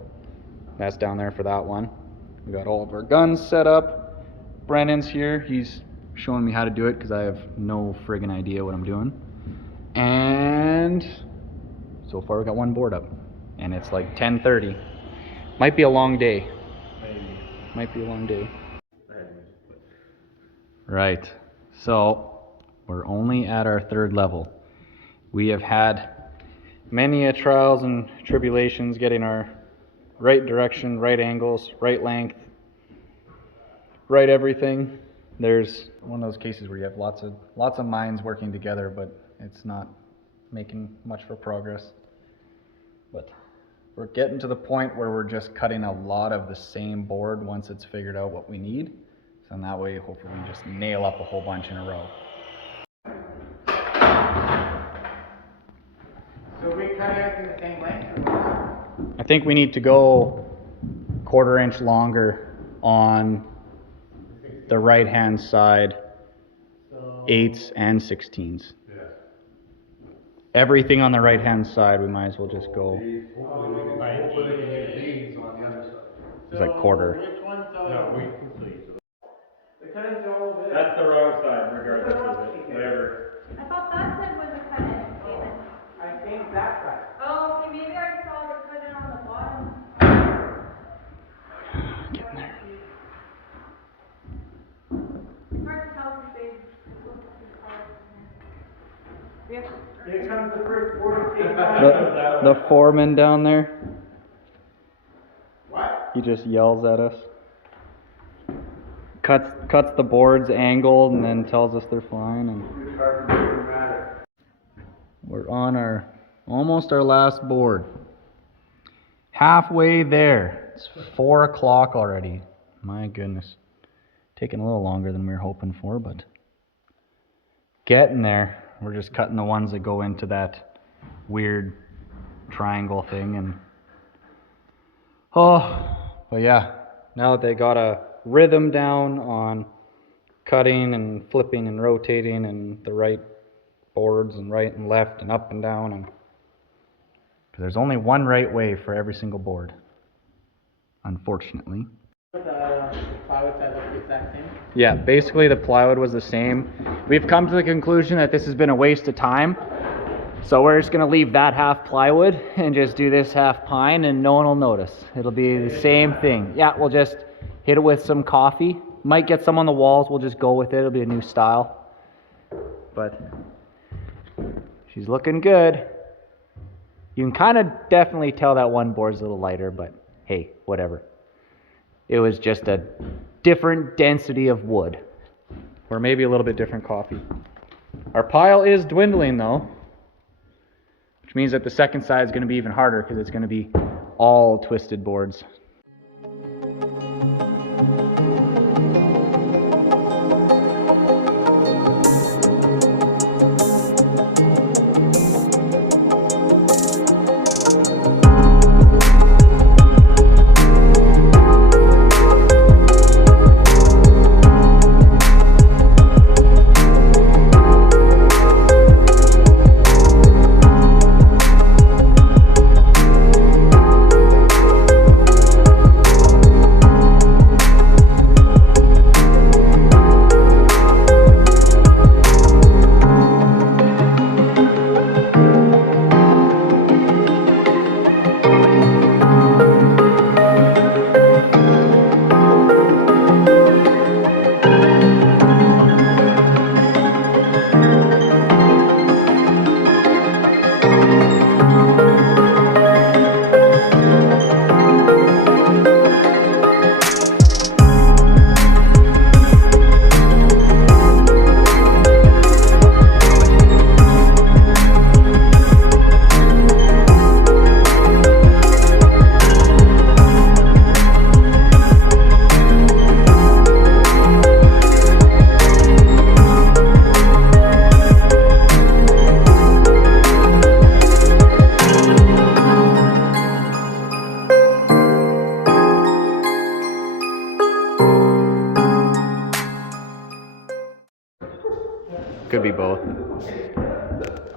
that's down there for that one. We got all of our guns set up. Brennan's here, he's showing me how to do it because I have no friggin' idea what I'm doing. And so far we got one board up, and it's like 10:30. Might be a long day. Might be a long day. Right, so we're only at our third level. We have had many trials and tribulations getting our right direction, right angles, right length, right everything. There's one of those cases where you have lots of minds working together, but it's not making much for progress. But we're getting to the point where we're just cutting a lot of the same board once it's figured out what we need. So in that way, hopefully we just nail up a whole bunch in a row. So we cut everything the same length? I think we need to go 1/4 inch longer on the right hand side, 8s and 16s. Yeah. everything on the right hand side, we might as well just go. Hopefully we can get these on the other side. It's like quarter. Which one's No, we can see. the cuttings are all over there. That's the wrong side, regardless of it, whatever. I thought that side was a cut in, David. I think that side. Oh, okay, maybe I saw the cut in on the bottom. Getting there. It's hard to tell because they look the colors in there. Here comes the first 40 feet. The foreman down there, What? he just yells at us. Cuts the boards angled and then tells us they're fine. And we're on almost our last board. Halfway there. It's 4 o'clock already. My goodness. Taking a little longer than we were hoping for, but getting there. We're just cutting the ones that go into that weird triangle thing. And but yeah, now that they got a rhythm down on cutting and flipping and rotating and the right boards and right and left and up and down, and 'cause there's only one right way for every single board, unfortunately. The plywood side looks the exact same. Yeah, basically the plywood was the same. We've come to the conclusion that this has been a waste of time, so we're just gonna leave that half plywood and just do this half pine, and no one will notice. It'll be the same thing. Yeah, we'll just hit it with some coffee. Might get some on the walls, we'll just go with it. It'll be a new style. But she's looking good. You can kind of definitely tell that one board's a little lighter, but hey, whatever. It was just a different density of wood. Or maybe a little bit different coffee. Our pile is dwindling though, which means that the second side is going to be even harder because it's going to be all twisted boards. Could be both.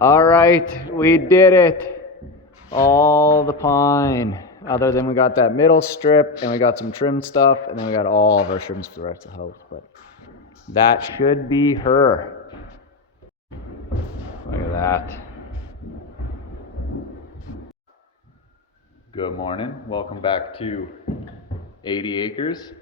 All right, we did it. All the pine. Other than we got that middle strip and we got some trim stuff, and then we got all of our trims for the rest of the house. But that should be her. Look at that. Good morning. Welcome back to 80 acres.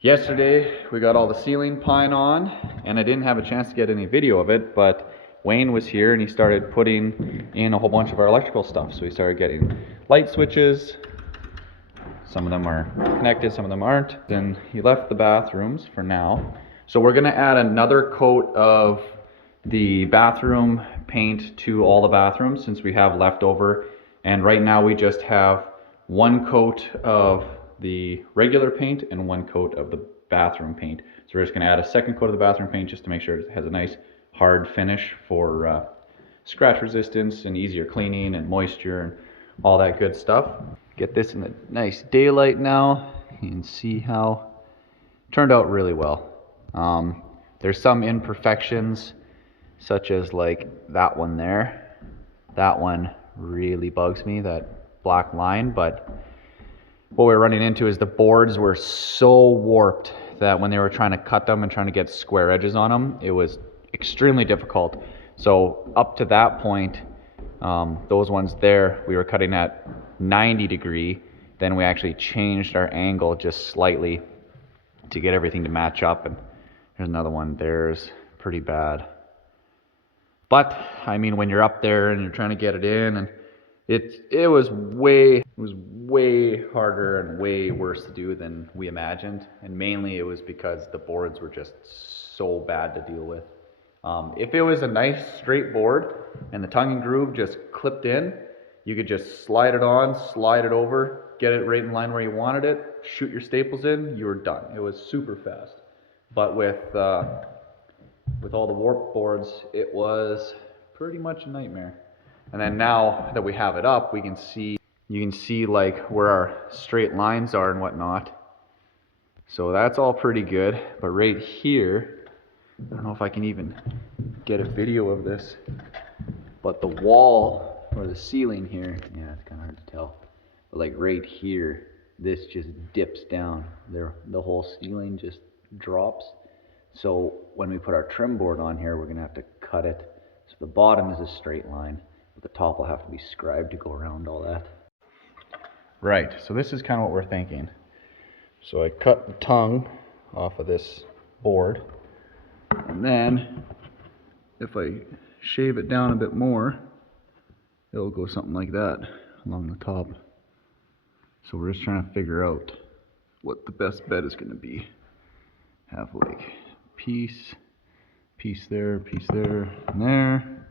Yesterday we got all the ceiling pine on, and I didn't have a chance to get any video of it, but Wayne was here and he started putting in a whole bunch of our electrical stuff. So we started getting light switches. Some of them are connected, some of them aren't. Then he left the bathrooms for now. So we're gonna add another coat of the bathroom paint to all the bathrooms since we have leftover. And right now we just have one coat of the regular paint and one coat of the bathroom paint. So we're just going to add a second coat of the bathroom paint just to make sure it has a nice hard finish for scratch resistance and easier cleaning and moisture and all that good stuff. Get this in the nice daylight now. You can see how it turned out really well. There's some imperfections, such as like that one there. That one really bugs me, that black line, but what we're running into is the boards were so warped that when they were trying to cut them and trying to get square edges on them, it was extremely difficult. So up to that point, those ones there, we were cutting at 90 degree. Then we actually changed our angle just slightly to get everything to match up. And here's another one. There's pretty bad. But I mean, when you're up there and you're trying to get it in, and it was way harder and way worse to do than we imagined. And mainly it was because the boards were just so bad to deal with. If it was a nice straight board and the tongue and groove just clipped in, you could just slide it on, slide it over, get it right in line where you wanted it, shoot your staples in, you were done. It was super fast. But with all the warp boards, it was pretty much a nightmare. And then now that we have it up, you can see like where our straight lines are and whatnot. So that's all pretty good. But right here, I don't know if I can even get a video of this, but the wall or the ceiling here, yeah, it's kind of hard to tell. But like right here, this just dips down. The whole ceiling just drops. So when we put our trim board on here, we're gonna have to cut it so the bottom is a straight line, but the top will have to be scribed to go around all that. Right, so this is kind of what we're thinking. So I cut the tongue off of this board, and then if I shave it down a bit more, it'll go something like that along the top. So we're just trying to figure out what the best bet is gonna be. Have like piece there, and there,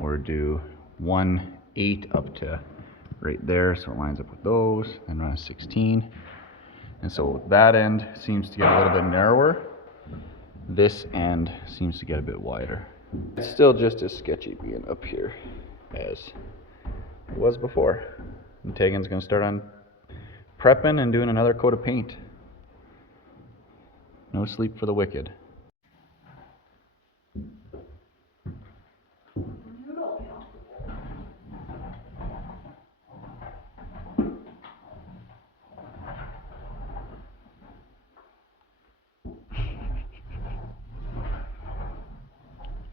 or do 1/8 up to right there so it lines up with those, and run a 16. And so that end seems to get a little bit narrower. This end seems to get a bit wider. It's still just as sketchy being up here as it was before. And Tegan's gonna start on prepping and doing another coat of paint. No sleep for the wicked.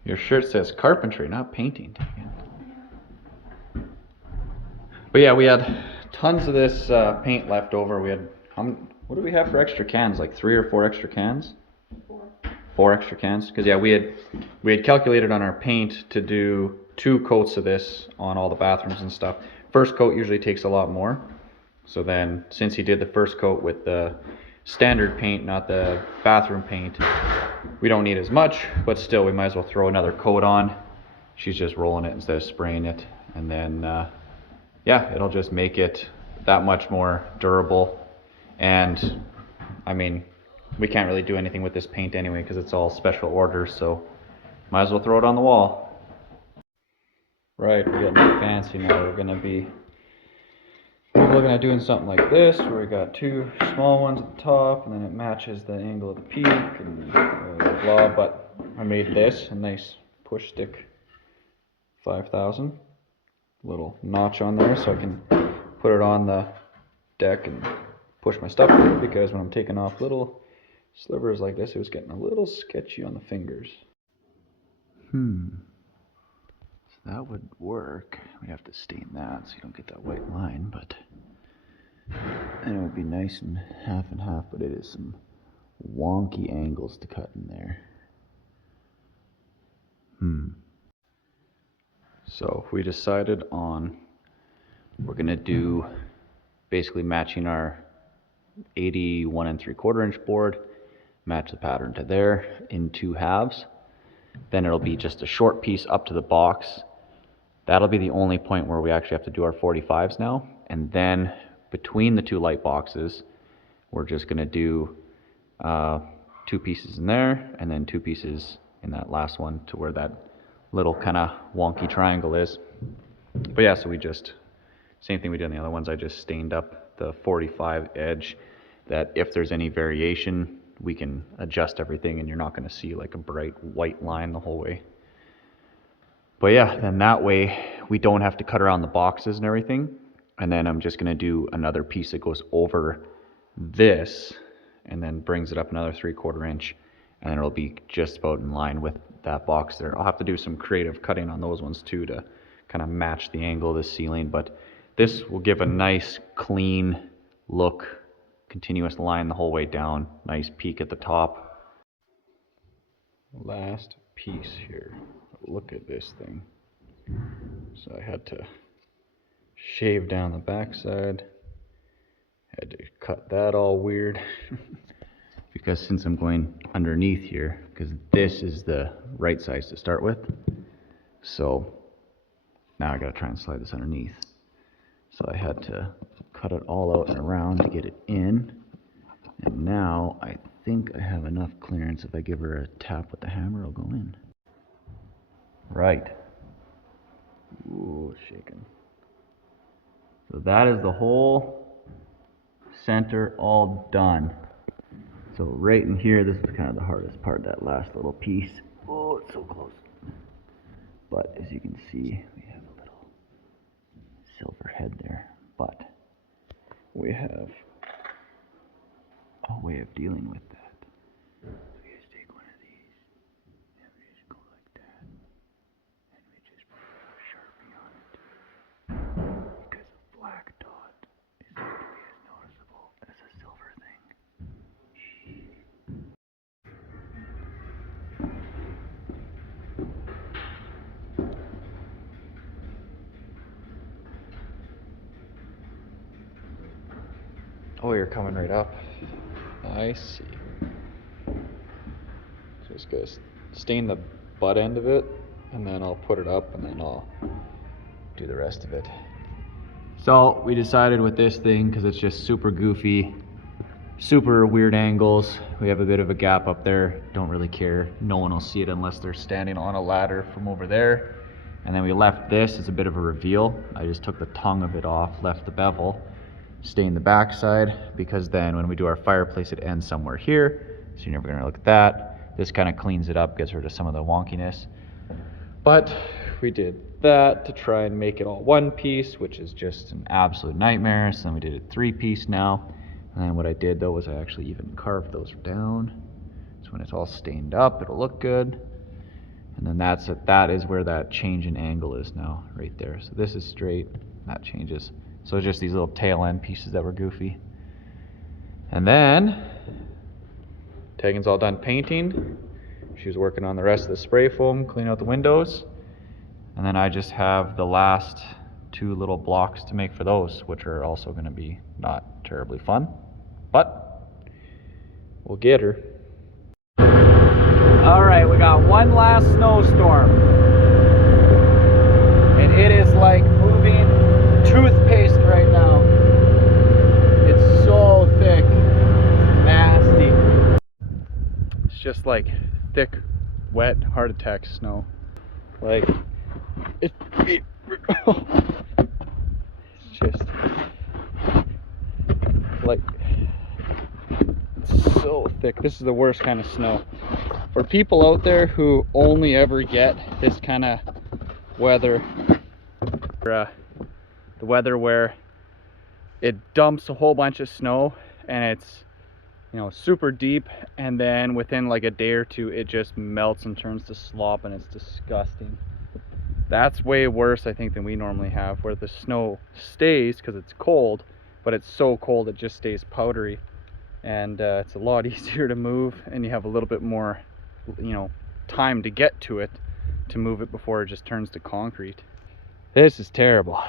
Your shirt says carpentry, not painting. But yeah, we had tons of this paint left over. We had, what do we have for extra cans? Like 3 or 4 extra cans? 4 extra cans. Because yeah, we had calculated on our paint to do 2 coats of this on all the bathrooms and stuff. First coat usually takes a lot more. So then, since he did the first coat with the standard paint, not the bathroom paint, we don't need as much, but still we might as well throw another coat on. She's just rolling it instead of spraying it, and then yeah, it'll just make it that much more durable. And I mean, we can't really do anything with this paint anyway because it's all special orders, so might as well throw it on the wall. Right, we're getting fancy now. We're looking at doing something like this, where we got 2 small ones at the top, and then it matches the angle of the peak, and blah, blah. But I made this a nice push stick 5000, little notch on there, so I can put it on the deck and push my stuff through, because when I'm taking off little slivers like this, it was getting a little sketchy on the fingers. So that would work. We'd have to stain that so you don't get that white line, but and it would be nice and half, but it is some wonky angles to cut in there. So we decided on, we're gonna do basically matching our 81 3/4 inch board, match the pattern to there in 2 halves. Then it'll be just a short piece up to the box. That'll be the only point where we actually have to do our 45s now. And then between the 2 light boxes, we're just gonna do 2 pieces in there, and then 2 pieces in that last one to where that little kind of wonky triangle is. But yeah, so we just, same thing we did on the other ones, I just stained up the 45 edge, that if there's any variation, we can adjust everything and you're not gonna see like a bright white line the whole way. But yeah, then that way we don't have to cut around the boxes and everything. And then I'm just gonna do another piece that goes over this and then brings it up another 3/4 inch, and then it'll be just about in line with that box there. I'll have to do some creative cutting on those ones too to kind of match the angle of the ceiling, but this will give a nice clean look, continuous line the whole way down, nice peak at the top. Last piece here. Look at this thing. So I had to shave down the backside. Had to cut that all weird. Because since I'm going underneath here, because this is the right size to start with. So now I gotta try and slide this underneath. So I had to cut it all out and around to get it in. And now I think I have enough clearance. If I give her a tap with the hammer, it'll go in. Right. Ooh, shaking. So that is the whole center all done. So right in here, this is kind of the hardest part, that last little piece. Oh, it's so close. But as you can see, we have a little silver head there. But we have a way of dealing with that. So we just take one of these, and we just go like that. And we just put a Sharpie on it. Because a black dot is not to be as noticeable as a silver thing. Oh, you're coming right up. I see. Just gonna stain the butt end of it, and then I'll put it up, and then I'll do the rest of it. So we decided with this thing, because it's just super goofy, super weird angles. We have a bit of a gap up there. Don't really care. No one will see it unless they're standing on a ladder from over there. And then we left this as a bit of a reveal. I just took the tongue of it off, left the bevel, stained the backside, because then when we do our fireplace, it ends somewhere here. So you're never gonna look at that. This kind of cleans it up, gets rid of some of the wonkiness. But we did that to try and make it all one piece, which is just an absolute nightmare. So then we did it 3-piece now. And then what I did though was I actually even carved those down. So when it's all stained up, it'll look good. And then that is where that change in angle is now, right there. So this is straight, that changes. So just these little tail end pieces that were goofy. And then Tegan's all done painting. She was working on the rest of the spray foam, cleaning out the windows. And then I just have the last 2 little blocks to make for those, which are also going to be not terribly fun, but we'll get her. All right, we got one last snowstorm, and it is like moving toothpaste right now. It's so thick, nasty. It's just like thick, wet, heart attack snow. Like it's just like, it's so thick. This is the worst kind of snow. For people out there who only ever get this kind of weather, the weather where it dumps a whole bunch of snow and it's, you know, super deep, and then within like a day or two it just melts and turns to slop, and it's disgusting. That's way worse, I think, than we normally have, where the snow stays because it's cold, but it's so cold it just stays powdery, and it's a lot easier to move, and you have a little bit more, you know, time to get to it, to move it before it just turns to concrete. This is terrible.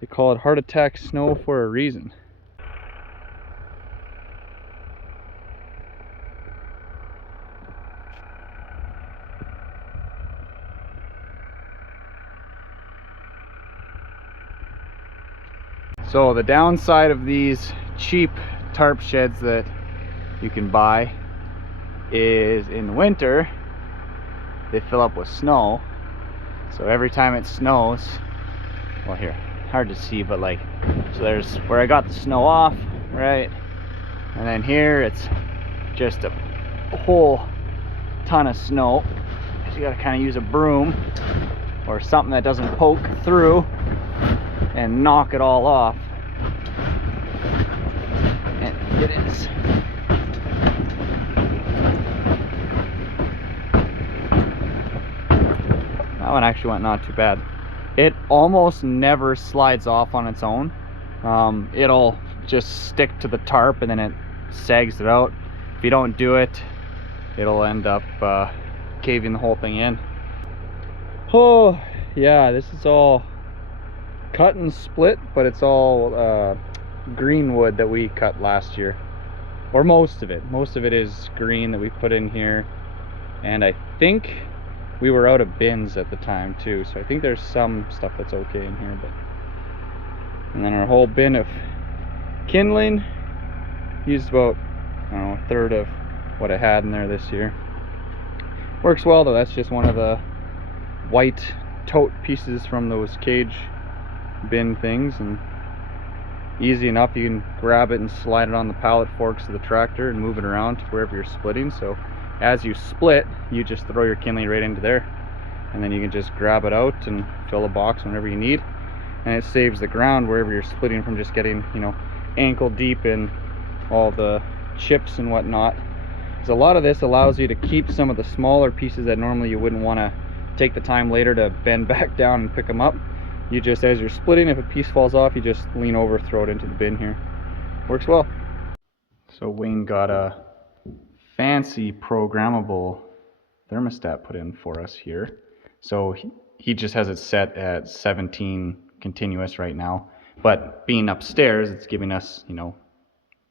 They call it heart attack snow for a reason. So the downside of these cheap tarp sheds that you can buy is in winter they fill up with snow. So every time it snows, well, here, hard to see, but like, so there's where I got the snow off, right? And then here it's just a whole ton of snow. So you gotta kind of use a broom or something that doesn't poke through and knock it all off. And it is. That one actually went not too bad. It almost never slides off on its own. It'll just stick to the tarp and then it sags it out. If you don't do it, it'll end up caving the whole thing in. Oh yeah, this is all cut and split, but it's all green wood that we cut last year, or most of it. Most of it is green that we put in here, and I think we were out of bins at the time too, so I think there's some stuff that's okay in here. But and then our whole bin of kindling used about, I don't know, a third of what I had in there this year. Works well though. That's just one of the white tote pieces from those cage bin things, and easy enough. You can grab it and slide it on the pallet forks of the tractor and move it around to wherever you're splitting. So as you split, you just throw your kindling right into there, and then you can just grab it out and fill a box whenever you need. And it saves the ground wherever you're splitting from just getting, you know, ankle deep in all the chips and whatnot. Because a lot of this allows you to keep some of the smaller pieces that normally you wouldn't want to take the time later to bend back down and pick them up. You just, as you're splitting, if a piece falls off, you just lean over, throw it into the bin here. Works well. So Wayne got a fancy programmable thermostat put in for us here. So he just has it set at 17 continuous right now, but being upstairs, it's giving us, you know,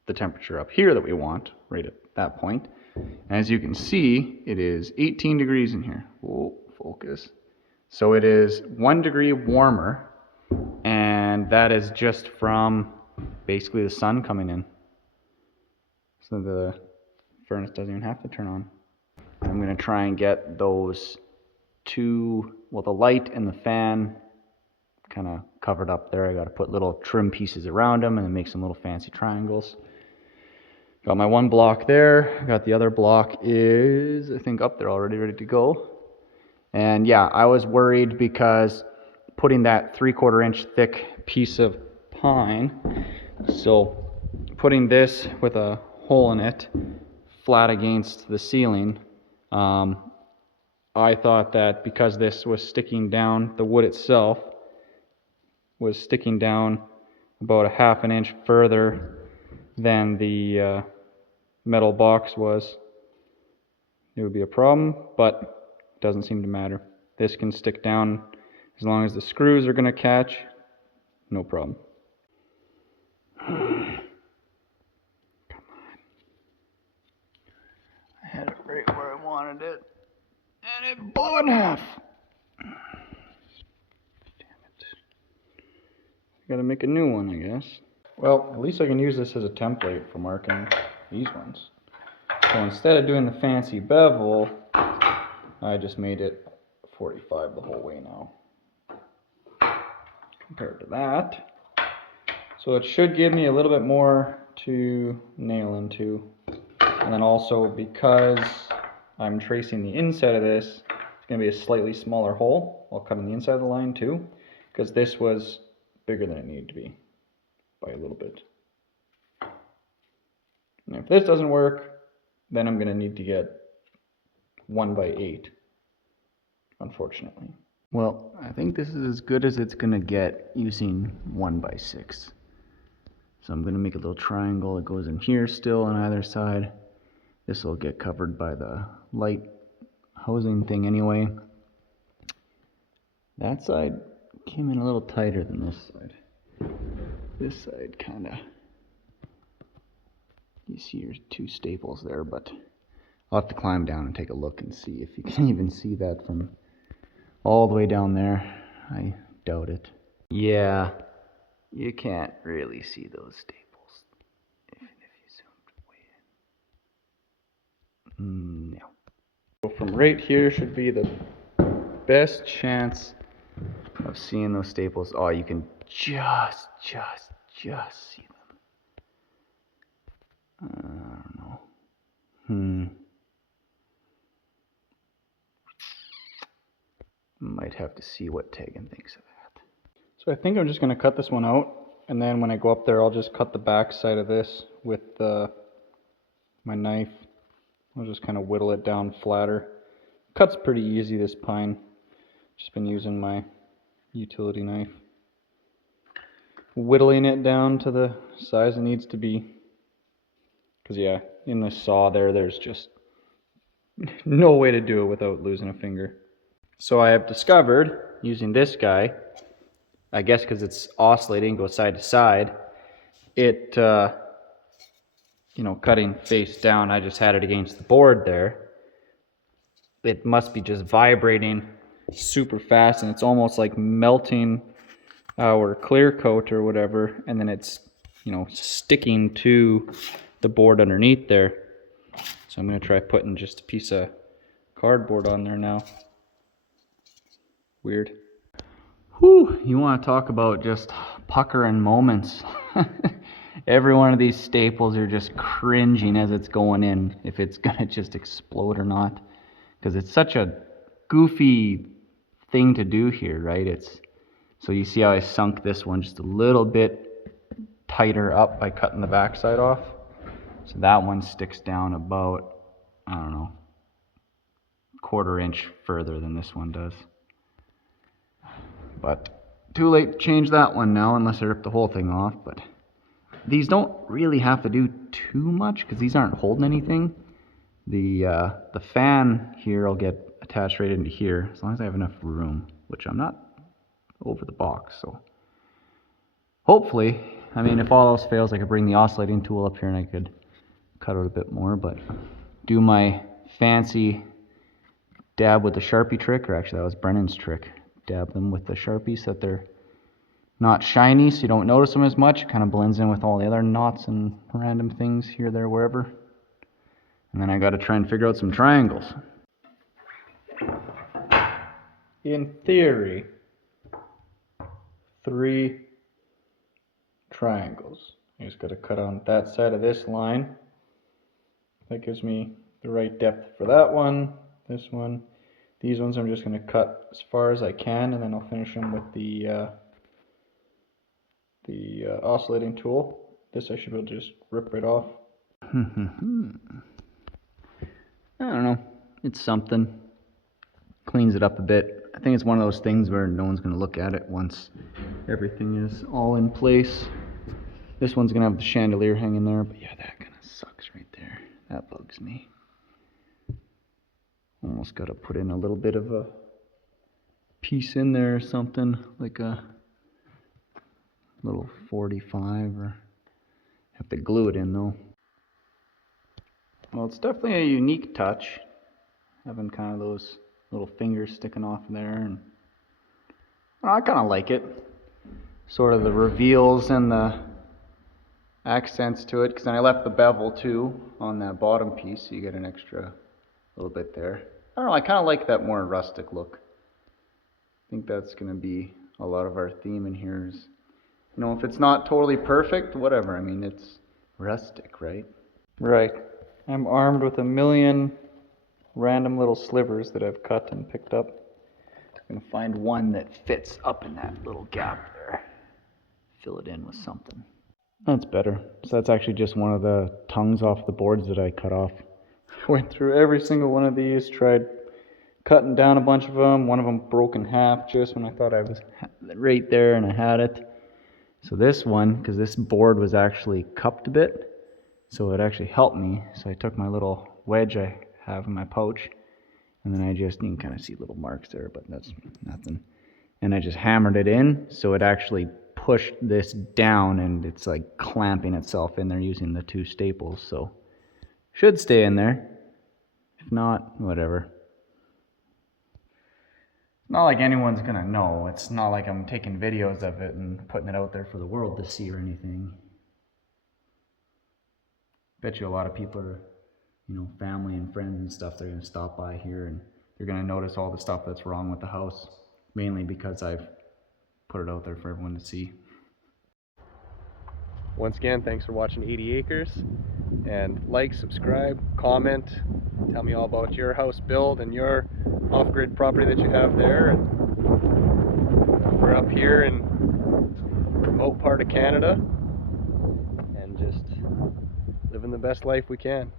the temperature up here that we want right at that point. And as you can see, it is 18 degrees in here. Whoa, focus. So it is 1 degree warmer, and that is just from basically the sun coming in. So the furnace doesn't even have to turn on. I'm gonna try and get those two, well, the light and the fan kind of covered up there. I got to put little trim pieces around them and then make some little fancy triangles. Got my one block there. Got the other block is, I think, up there already, ready to go. And yeah, I was worried because putting that 3/4 inch thick piece of pine, so putting this with a hole in it flat against the ceiling, I thought that because this was sticking down, the wood itself was sticking down about 1/2 inch further than the metal box was, it would be a problem, but it doesn't seem to matter. This can stick down as long as the screws are going to catch, no problem. Come on. I had it right where I wanted it, and it blew in half. Gotta make a new one, I guess. Well, at least I can use this as a template for marking these ones. So instead of doing the fancy bevel, I just made it 45 the whole way now. Compared to that. So it should give me a little bit more to nail into. And then also, because I'm tracing the inside of this, it's gonna be a slightly smaller hole. I'll cut on the inside of the line too, because this was bigger than it needed to be by a little bit. And if this doesn't work, then I'm going to need to get 1/8, unfortunately. Well, I think this is as good as it's going to get using 1/6. So I'm going to make a little triangle that goes in here still on either side. This will get covered by the light housing thing anyway. That side came in a little tighter than this side. This side kind of, you see your two staples there, but I'll have to climb down and take a look and see if you can even see that from all the way down there. I doubt it. Yeah, you can't really see those staples, even if you zoomed way in. No. So from right here should be the best chance of seeing those staples. Oh, you can just see them. I don't know. Might have to see what Tegan thinks of that. So I think I'm just going to cut this one out, and then when I go up there, I'll just cut the back side of this with my knife. I'll just kind of whittle it down flatter. Cuts pretty easy, this pine. Just been using my utility knife. Whittling it down to the size it needs to be. Because yeah, in the saw there's just no way to do it without losing a finger. So I have discovered, using this guy, I guess because it's oscillating, goes side to side, it, you know, cutting face down, I just had it against the board there. It must be just vibrating super fast, and it's almost like melting our clear coat or whatever, and then it's, you know, sticking to the board underneath there. So I'm going to try putting just a piece of cardboard on there now. Weird. Whew, you want to talk about just puckering moments. Every one of these staples are just cringing as it's going in, if it's going to just explode or not. Because it's such a goofy thing to do here, right? So you see how I sunk this one just a little bit tighter up by cutting the backside off. So that one sticks down about, I don't know, 1/4 inch further than this one does. But too late to change that one now unless I rip the whole thing off. But these don't really have to do too much because these aren't holding anything. The fan here will get attached right into here as long as I have enough room, which I'm not over the box. So hopefully, I mean, if all else fails, I could bring the oscillating tool up here and I could cut out a bit more, but do my fancy dab with the Sharpie trick, or actually that was Brennan's trick. Dab them with the Sharpie so that they're not shiny, so you don't notice them as much. It kind of blends in with all the other knots and random things here, there, wherever. And then I got to try and figure out some triangles. In theory, 3 triangles. I just got to cut on that side of this line. That gives me the right depth for that one, this one. These ones I'm just going to cut as far as I can, and then I'll finish them with the oscillating tool. This I should be able to just rip right off. I don't know. It's something. Cleans it up a bit. I think it's one of those things where no one's going to look at it once everything is all in place. This one's going to have the chandelier hanging there, but yeah, that kind of sucks right there. That bugs me. Almost got to put in a little bit of a piece in there or something, like a little 45, or have to glue it in though. Well, it's definitely a unique touch, having kind of those little fingers sticking off there, and I kind of like it. Sort of the reveals and the accents to it, because then I left the bevel too on that bottom piece, so you get an extra little bit there. I don't know, I kind of like that more rustic look. I think that's going to be a lot of our theme in here is, you know, if it's not totally perfect, whatever. I mean, it's rustic, right? Right. I'm armed with a million random little slivers that I've cut and picked up. I'm going to find one that fits up in that little gap there. Fill it in with something. That's better. So that's actually just one of the tongues off the boards that I cut off. I went through every single one of these, tried cutting down a bunch of them. One of them broke in half just when I thought I was right there and I had it. So this one, because this board was actually cupped a bit, so it actually helped me. So I took my little wedge I have in my pouch, and then you can kind of see little marks there, but that's nothing. And I just hammered it in, so it actually pushed this down, and it's like clamping itself in there using the 2 staples. So should stay in there. If not, whatever. Not like anyone's gonna know. It's not like I'm taking videos of it and putting it out there for the world to see or anything. Bet you a lot of people are, you know, family and friends and stuff, they're gonna stop by here and they're gonna notice all the stuff that's wrong with the house. Mainly because I've put it out there for everyone to see. Once again, thanks for watching 80 Acres. And like, subscribe, comment, tell me all about your house build and your off-grid property that you have there. And we're up here in a remote part of Canada and just living the best life we can.